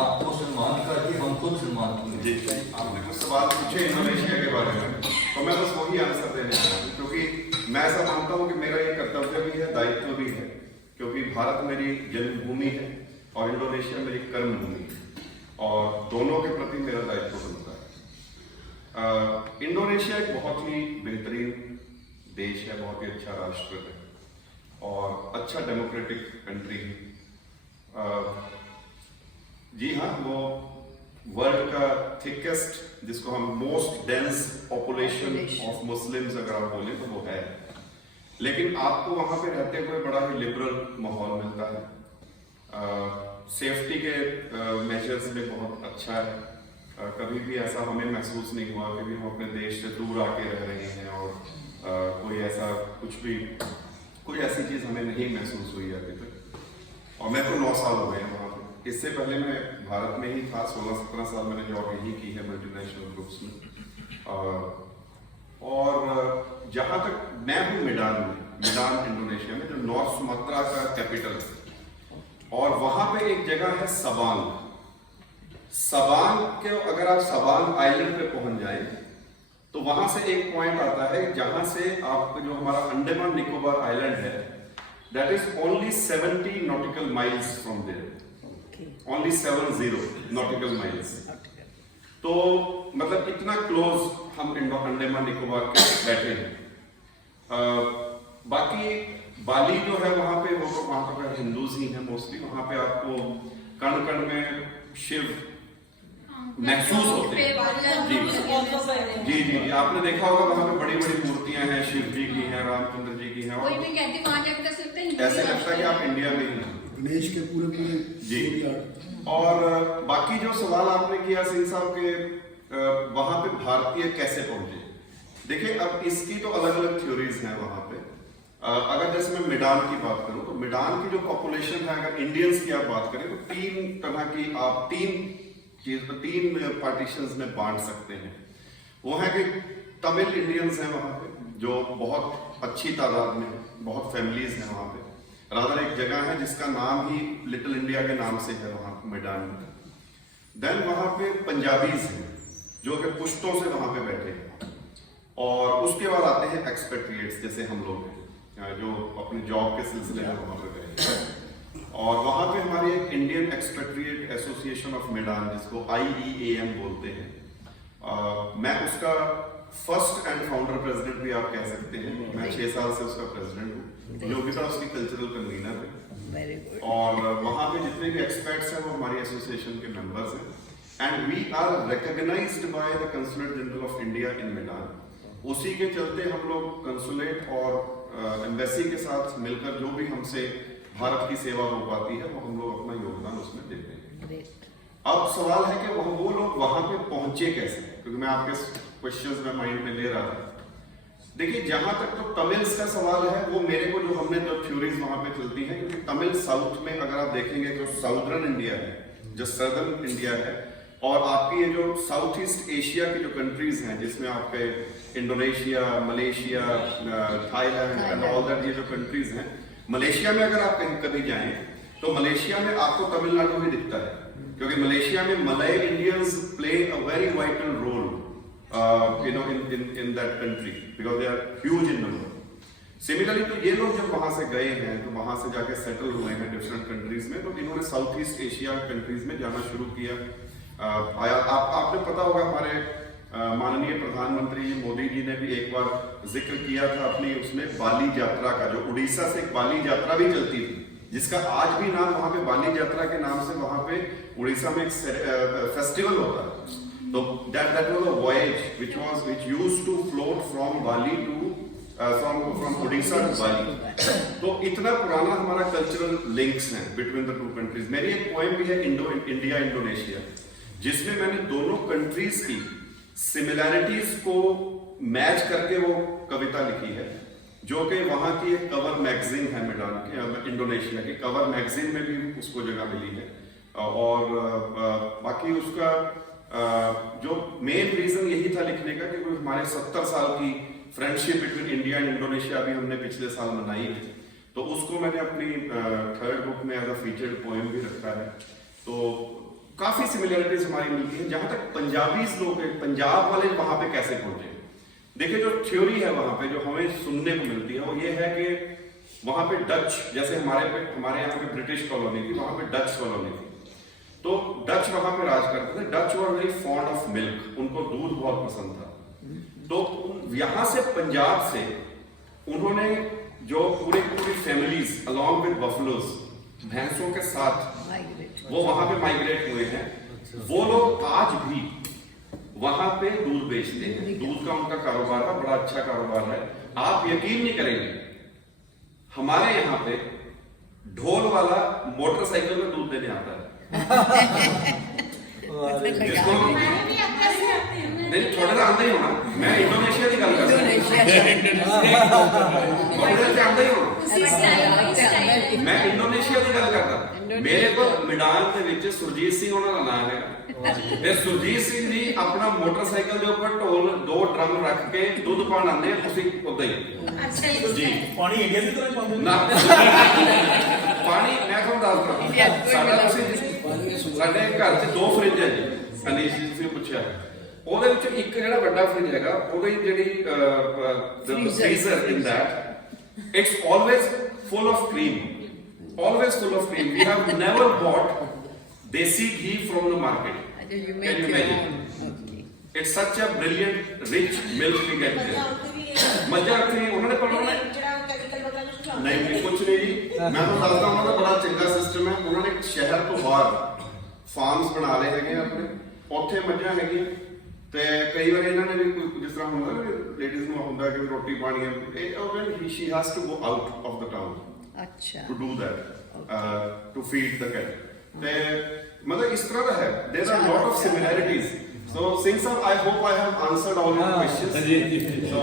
आपको सम्मान करके हम खुद सम्मान करेंगे। आपने कुछ सवाल पूछे इंडोनेशिया के बारे में, तो मैं बस वही आंसर देने वाला हूँ, क्योंकि मैं ऐसा मानता हूँ कि मेरा ये कर्तव्य भी है, दायित्व भी है, क्योंकि भारत मेरी जन्मभूमि है और इंडोनेशिया मेरी कर्मभूमि है, और दोनों के प्रति मेरा दायित्व बनता है। इंडोनेशिया एक बहुत ही बेहतरीन देश है, बहुत ही अच्छा राष्ट्र है और अच्छा डेमोक्रेटिक कंट्री है। जी हाँ, वो वर्ल्ड का थिकेस्ट, जिसको हम most dense population of Muslims अगर आप बोले तो वो है, लेकिन आपको वहां पे रहते हुए बड़ा ही लिबरल माहौल मिलता है। सेफ्टी के मेजर्स में बहुत अच्छा है, कभी भी ऐसा हमें महसूस नहीं हुआ कि भी हम अपने देश से दूर आके रह रहे हैं और कोई ऐसा कोई ऐसी चीज हमें नहीं महसूस हुई अभी तक। और मैं तो 9 साल हो गए हैं वहाँ पे, इससे पहले मैं भारत में ही था, 16-17 साल मैंने जॉब यही की है मल्टीनेशनल ग्रुप्स में। और जहाँ तक मैं हूँ मिडान इंडोनेशिया में, जो नॉर्थ सुमात्रा का कैपिटल है, और वहां पे एक जगह है सबांग के, अगर आप सबांग आइलैंड पे पहुंच जाए तो वहां से एक पॉइंट आता है जहां से आप जो हमारा अंडमान निकोबार आइलैंड है, that is only 70 nautical miles from there, only 70 nautical miles. तो मतलब इतना क्लोज हम अंडमान निकोबार के बैठे हैं। बाकी बाली जो है वहां पे हिंदूज ही हैं मोस्टली, वहां पे आपको कण कण में शिव महसूस होते हैं। जी जी जी आपने देखा होगा वहां पे बड़ी बड़ी मूर्तियां हैं, शिव जी की हैं, रामचंद्र जी की हैं, और ऐसे लगता है कि आप इंडिया में ही हैं, गणेश के पूरे जी। और बाकी जो सवाल आपने किया सिंह साहब के वहां पे भारतीय कैसे पहुंचे, देखिए अब इसकी तो अलग अलग थ्योरीज हैं वहां पे। अगर जैसे मैं मिडान की बात करूं तो मिडान की जो पॉपुलेशन है, अगर इंडियंस की आप बात करें तो 3 तरह की आप 3 पार्टीशंस में बांट सकते हैं। वो है कि तमिल इंडियंस हैं वहां पे जो बहुत अच्छी तादाद में, बहुत फैमिलीज हैं वहां पे। रादर एक जगह है जिसका नाम ही लिटिल इंडिया के नाम से है वहां मिडान में। देन वहां पे पंजाबीज हैं जो कि पुश्तों से वहां पे बैठे हैं, और उसके बाद आते हैं एक्सपेट्रिएट्स जैसे हम लोग हैं जो अपने जॉब के सिलसिले में वहां पे गए। और वहां पे हमारी एक इंडियन एक्सपेट्रिएट एसोसिएशन ऑफ मिडान, जिसको IEAM बोलते हैं, मैं उसका फर्स्ट एंड फाउंडर प्रेसिडेंट भी आप कह सकते हैं। मैं 6 साल से उसका प्रेसिडेंट हूँ, योग्यता उसकी कल्चरल कन्वीनर है। और वहां पे जितने भी एक्सपर्ट्स हैं वो हमारी एसोसिएशन के मेंबर्स हैं, and we are recognised by the consulate general of India in Milan. उसी के चलते हम लोग कंसुलेट और एम्बेसी के साथ मिलकर जो भी हमसे भारत की सेवा हो पाती है, वो हम लोग अपना योगदान उसमें देते हैं। अब सवाल है कि वो लोग वहां पे पहुंचे कैसे, क्योंकि मैं आपके क्वेश्चंस में माइंड में ले रहा था। देखिए, जहां तक तो तमिल्स का सवाल है, वो मेरे को जो हमने जो थ्योरीज वहां पे चलती हैं, क्योंकि तमिल साउथ में अगर आप देखेंगे जो साउदर्न इंडिया है, जो सदर्न इंडिया है, और आपकी ये जो साउथ ईस्ट एशिया की जो कंट्रीज हैं, जिसमें आपके Indonesia, Malaysia, Thailand and all that, ये जो कंट्रीज हैं, मलेशिया में अगर आप कहीं कभी जाएं तो मलेशिया में आपको तमिलनाडु ही दिखता है, क्योंकि मलेशिया में Malay Indians play a very vital role in that country because they are huge in number. Similarly, तो ये लोग जब वहां से गए हैं, तो वहां से जाके सेटल हुए हैं डिफरेंट कंट्रीज में, तो इन्होंने साउथ ईस्ट एशिया कंट्रीज में जाना शुरू किया। आपने पता होगा, हमारे माननीय प्रधानमंत्री मोदी जी ने भी एक बार जिक्र किया था अपनी उसमें बाली यात्रा का, जो उड़ीसा से एक बाली यात्रा भी चलती थी, जिसका आज भी नाम वहां पे बाली यात्रा के नाम से वहां पे उड़ीसा में एक फेस्टिवल होता है। तो that was a voyage which used to float from Bali to from Odisha to Bali. तो इतना पुराना हमारा कल्चरल लिंक्स हैं बिटवीन द टू कंट्रीज। मेरी एक पोएम भी है इंडिया इंडोनेशिया, जिसमें मैंने दोनों कंट्रीज की सिमिलैरिटीज को मैच करके वो कविता लिखी है, जो कि वहां की एक कवर मैगजीन है मैदान की, इंडोनेशिया की कवर मैगजीन में भी उसको जगह मिली है। और बाकी उसका जो मेन रीजन यही था लिखने का कि हमारे 70 साल की friendship between India and Indonesia भी हमने पिछले साल मनाई है, तो उसको मैंने अपनी थर्ड बुक में एज अ फीचर्ड पोएम भी रखा है। तो काफी सिमिलरिटीज हमारी मिलती है। जहां तक पंजाबीज लोग हैं, पंजाब वाले वहां पे कैसे पहुंचे, देखिए जो थ्योरी है वहां पे जो हमें सुनने को मिलती है वो ये है कि वहां पे डच, जैसे हमारे यहाँ पे ब्रिटिश कॉलोनी थी, वहां पे डच कॉलोनी थी, तो डच वहां पे राज करते थे। Dutch were very fond of milk, उनको दूध बहुत पसंद था। तो यहां से पंजाब से उन्होंने जो पूरी फैमिलीज अलॉन्ग विद बफलोज, भैंसों के साथ वो वहां पे माइग्रेट हुए हैं। वो लोग आज भी वहां पे दूध बेचते हैं, दूध का उनका कारोबार है, बड़ा अच्छा कारोबार है। आप यकीन नहीं करेंगे, हमारे यहाँ पे ढोल वाला मोटरसाइकिल में दूध देने आता है। जिसको नहीं थोड़ा सा आंदा ही होना, मैं इंडोनेशिया की गल कर रहा मैं इंडोनेशिया की गल करता। मेरे को मैदान के विच सुरजीत सिंह उन्होंने नाम है, ते सुरजीत सिंह जी अपना मोटरसाइकिल के ऊपर ढोल 2 ड्रम रख के दूध पान आते हैं, उसी उदा ही जी पानी इंडिया की तरह पाते ना पानी मैं ਤੁਹਾਨੂੰ ਦੱਸਦਾ ਸਾਡੇ ਘਰ 'ਚ 2 ਫ੍ਰਿਜ ਹੈ ਜੀ। ਅਨੀਸ਼ ਜੀ ਤੁਸੀਂ ਪੁੱਛਿਆ, ਉਹਦੇ ਵਿੱਚ ਇੱਕ ਜਿਹੜਾ ਵੱਡਾ ਫ੍ਰਿਜ ਹੈਗਾ, ਉਹਦੀ ਜਿਹੜੀ freezer in that it's always full of cream, always full of cream. We have never bought desi ghee from the market. Can you imagine? It's such a brilliant rich milk we get there. ਮੱਝਾਂ ਰੱਖੀ ਉਹਨਾਂ ਨੇ ਪੜਾਉਣਾ ਨਹੀਂ ਕੁਝ ਨਹੀਂ ਜੀ। ਮੈਂ ਤੁਹਾਨੂੰ ਦੱਸਦਾ ਉਹਨਾਂ ਦਾ ਬੜਾ ਚੰਗਾ ਸਿਸਟਮ ਹੈ। ਉਹਨਾਂ ਨੇ ਸ਼ਹਿਰ ਤੋਂ ਬਾਹਰ ਫਾਰਮਸ ਬਣਾ ਲਏ ਹੈਗੇ ਆਪਣੇ, ਉੱਥੇ ਮੱਝਾਂ ਹੈਗੀਆਂ। ਤੇ ਕਈ ਵਾਰ ਇਹਨਾਂ ਨੇ ਵੀ ਜਿਸ ਤਰ੍ਹਾਂ ਹੁੰਦਾ ਨਾ ਲੇਡੀਜ਼ ਨੂੰ ਹੁੰਦਾ ਕਿ ਰੋਟੀ ਪਾਣੀ she has to go out of the town to do that to feed the cat. ਤੇ ਮਤਲਬ ਇਸ ਤਰ੍ਹਾਂ ਦਾ ਹੈ, there are lot of similarities. So Singh sir, I hope I have answered all your questions. So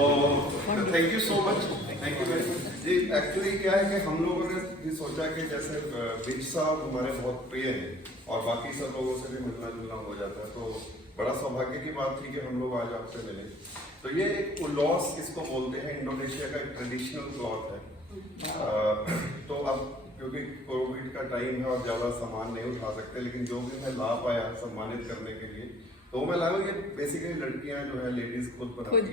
thank you so much. Thank you very much. जी actually क्या है कि हम लोगों ने ये सोचा कि जैसे विज साहब हमारे बहुत प्रिय हैं और बाकी सब लोगों से भी मिलना जुलना हो जाता है, तो बड़ा सौभाग्य की बात थी कि हम लोग आज आपसे मिले। तो ये एक उलौस इसको बोलते हैं, इंडोनेशिया का एक ट्रेडिशनल क्लॉथ है। तो अब क्योंकि कोविड का टाइम है और ज़्यादा सामान नहीं उठा सकते, लेकिन जो भी मैं ला पाया सम्मानित करने के लिए, तो मैं लाऊं ये बेसिकली लड़कियां जो है लेडीज खुद बनाती हैं।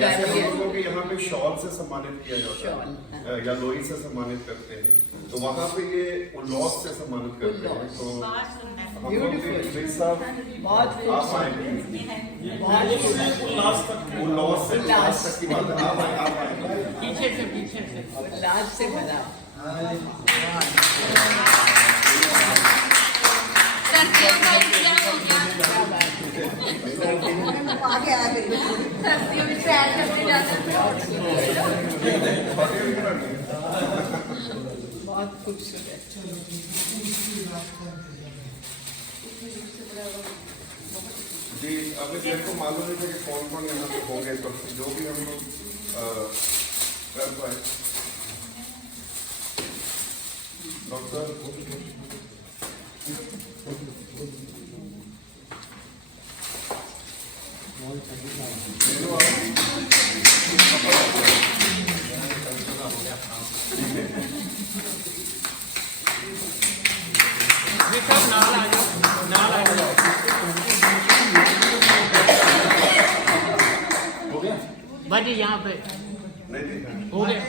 जैसे हम लोगों के यहाँ पे शॉल से सम्मानित किया जाता है या लोई से सम्मानित करते हैं, तो वहाँ पे ये उलौस से सम्मानित करते हैं। तो हम लोग भी साहब आप आएंगे उल्लास से लास्ट तक की बात है। आप आएंगे पीछे से लास्ट से बना आगे आ गई सर्दियों में सैर करने जाते हैं। बहुत खूबसूरत। जी अभी मेरे को मालूम नहीं था कि कौन कौन यहाँ पे होंगे, तो जो भी हम लोग कर पाए। डॉक्टर बाजी यहाँ पे नहीं हो गया।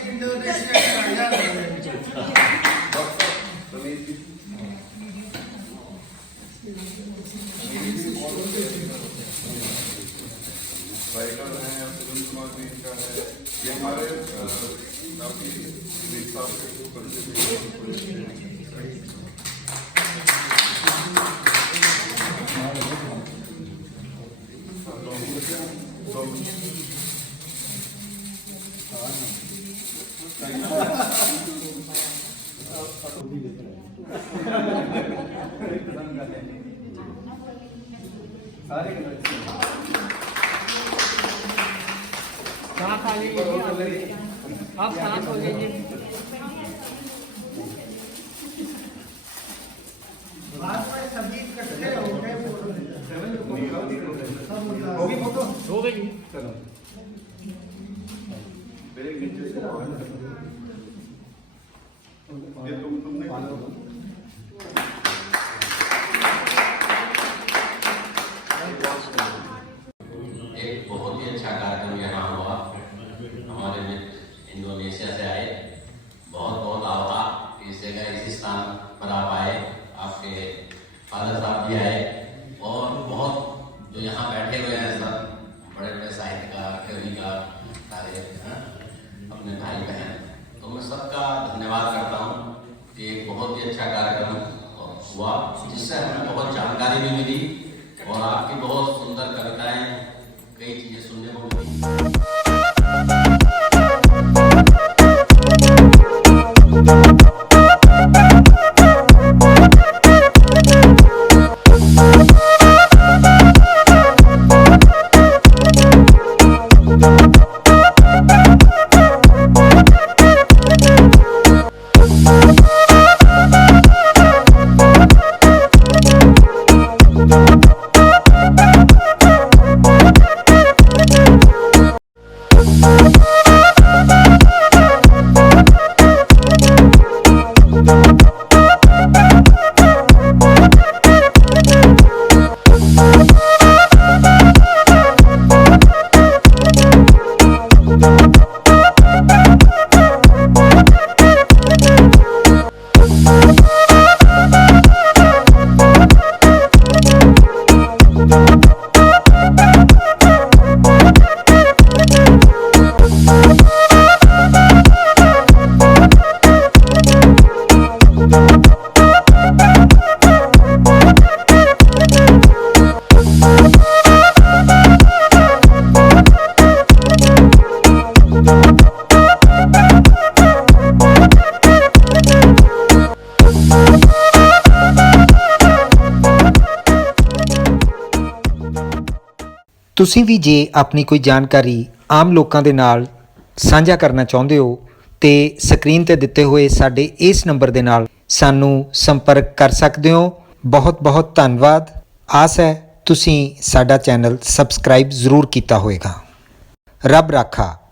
राइटर हैं सुरेंद्र कुमार जी का है, ये हमारे काफी साहब के परिचय। सांस आ जाइए, आप सांस हो जाइए। सभी इकट्ठे हो गए, होगी फोटो हो गई। मेरे नीचे से ये तुमने एक बहुत ही अच्छा कार्यक्रम यहाँ हुआ। हमारे मित्र इंडोनेशिया से आए, बहुत बहुत आभार इस जगह इस स्थान पर आप आए। आपके फादर साहब भी आए और बहुत जो यहाँ बैठे हुए हैं सब बड़े बड़े साहित्यकार, कविकार, सारे अपने भाई बहन, तो मैं सबका धन्यवाद करता हूँ कि एक बहुत ही अच्छा कार्यक्रम हुआ जिससे हमें बहुत जानकारी भी मिली और आपकी बहुत सुंदर कविताएं, कई चीजें सुनने को मिली। ਤੁਸੀਂ ਵੀ ਜੇ ਆਪਣੀ ਕੋਈ ਜਾਣਕਾਰੀ ਆਮ ਲੋਕਾਂ ਦੇ ਨਾਲ ਸਾਂਝਾ ਕਰਨਾ ਚਾਹੁੰਦੇ ਹੋ ਤੇ ਸਕਰੀਨ ਤੇ ਦਿੱਤੇ ਹੋਏ ਸਾਡੇ ਇਸ ਨੰਬਰ ਦੇ ਨਾਲ ਸਾਨੂੰ ਸੰਪਰਕ ਕਰ ਸਕਦੇ ਹੋ। ਬਹੁਤ ਬਹੁਤ ਧੰਨਵਾਦ। ਆਸ ਹੈ ਤੁਸੀਂ ਸਾਡਾ ਚੈਨਲ ਸਬਸਕ੍ਰਾਈਬ ਜ਼ਰੂਰ ਕੀਤਾ ਹੋਵੇਗਾ। ਰੱਬ ਰਾਖਾ।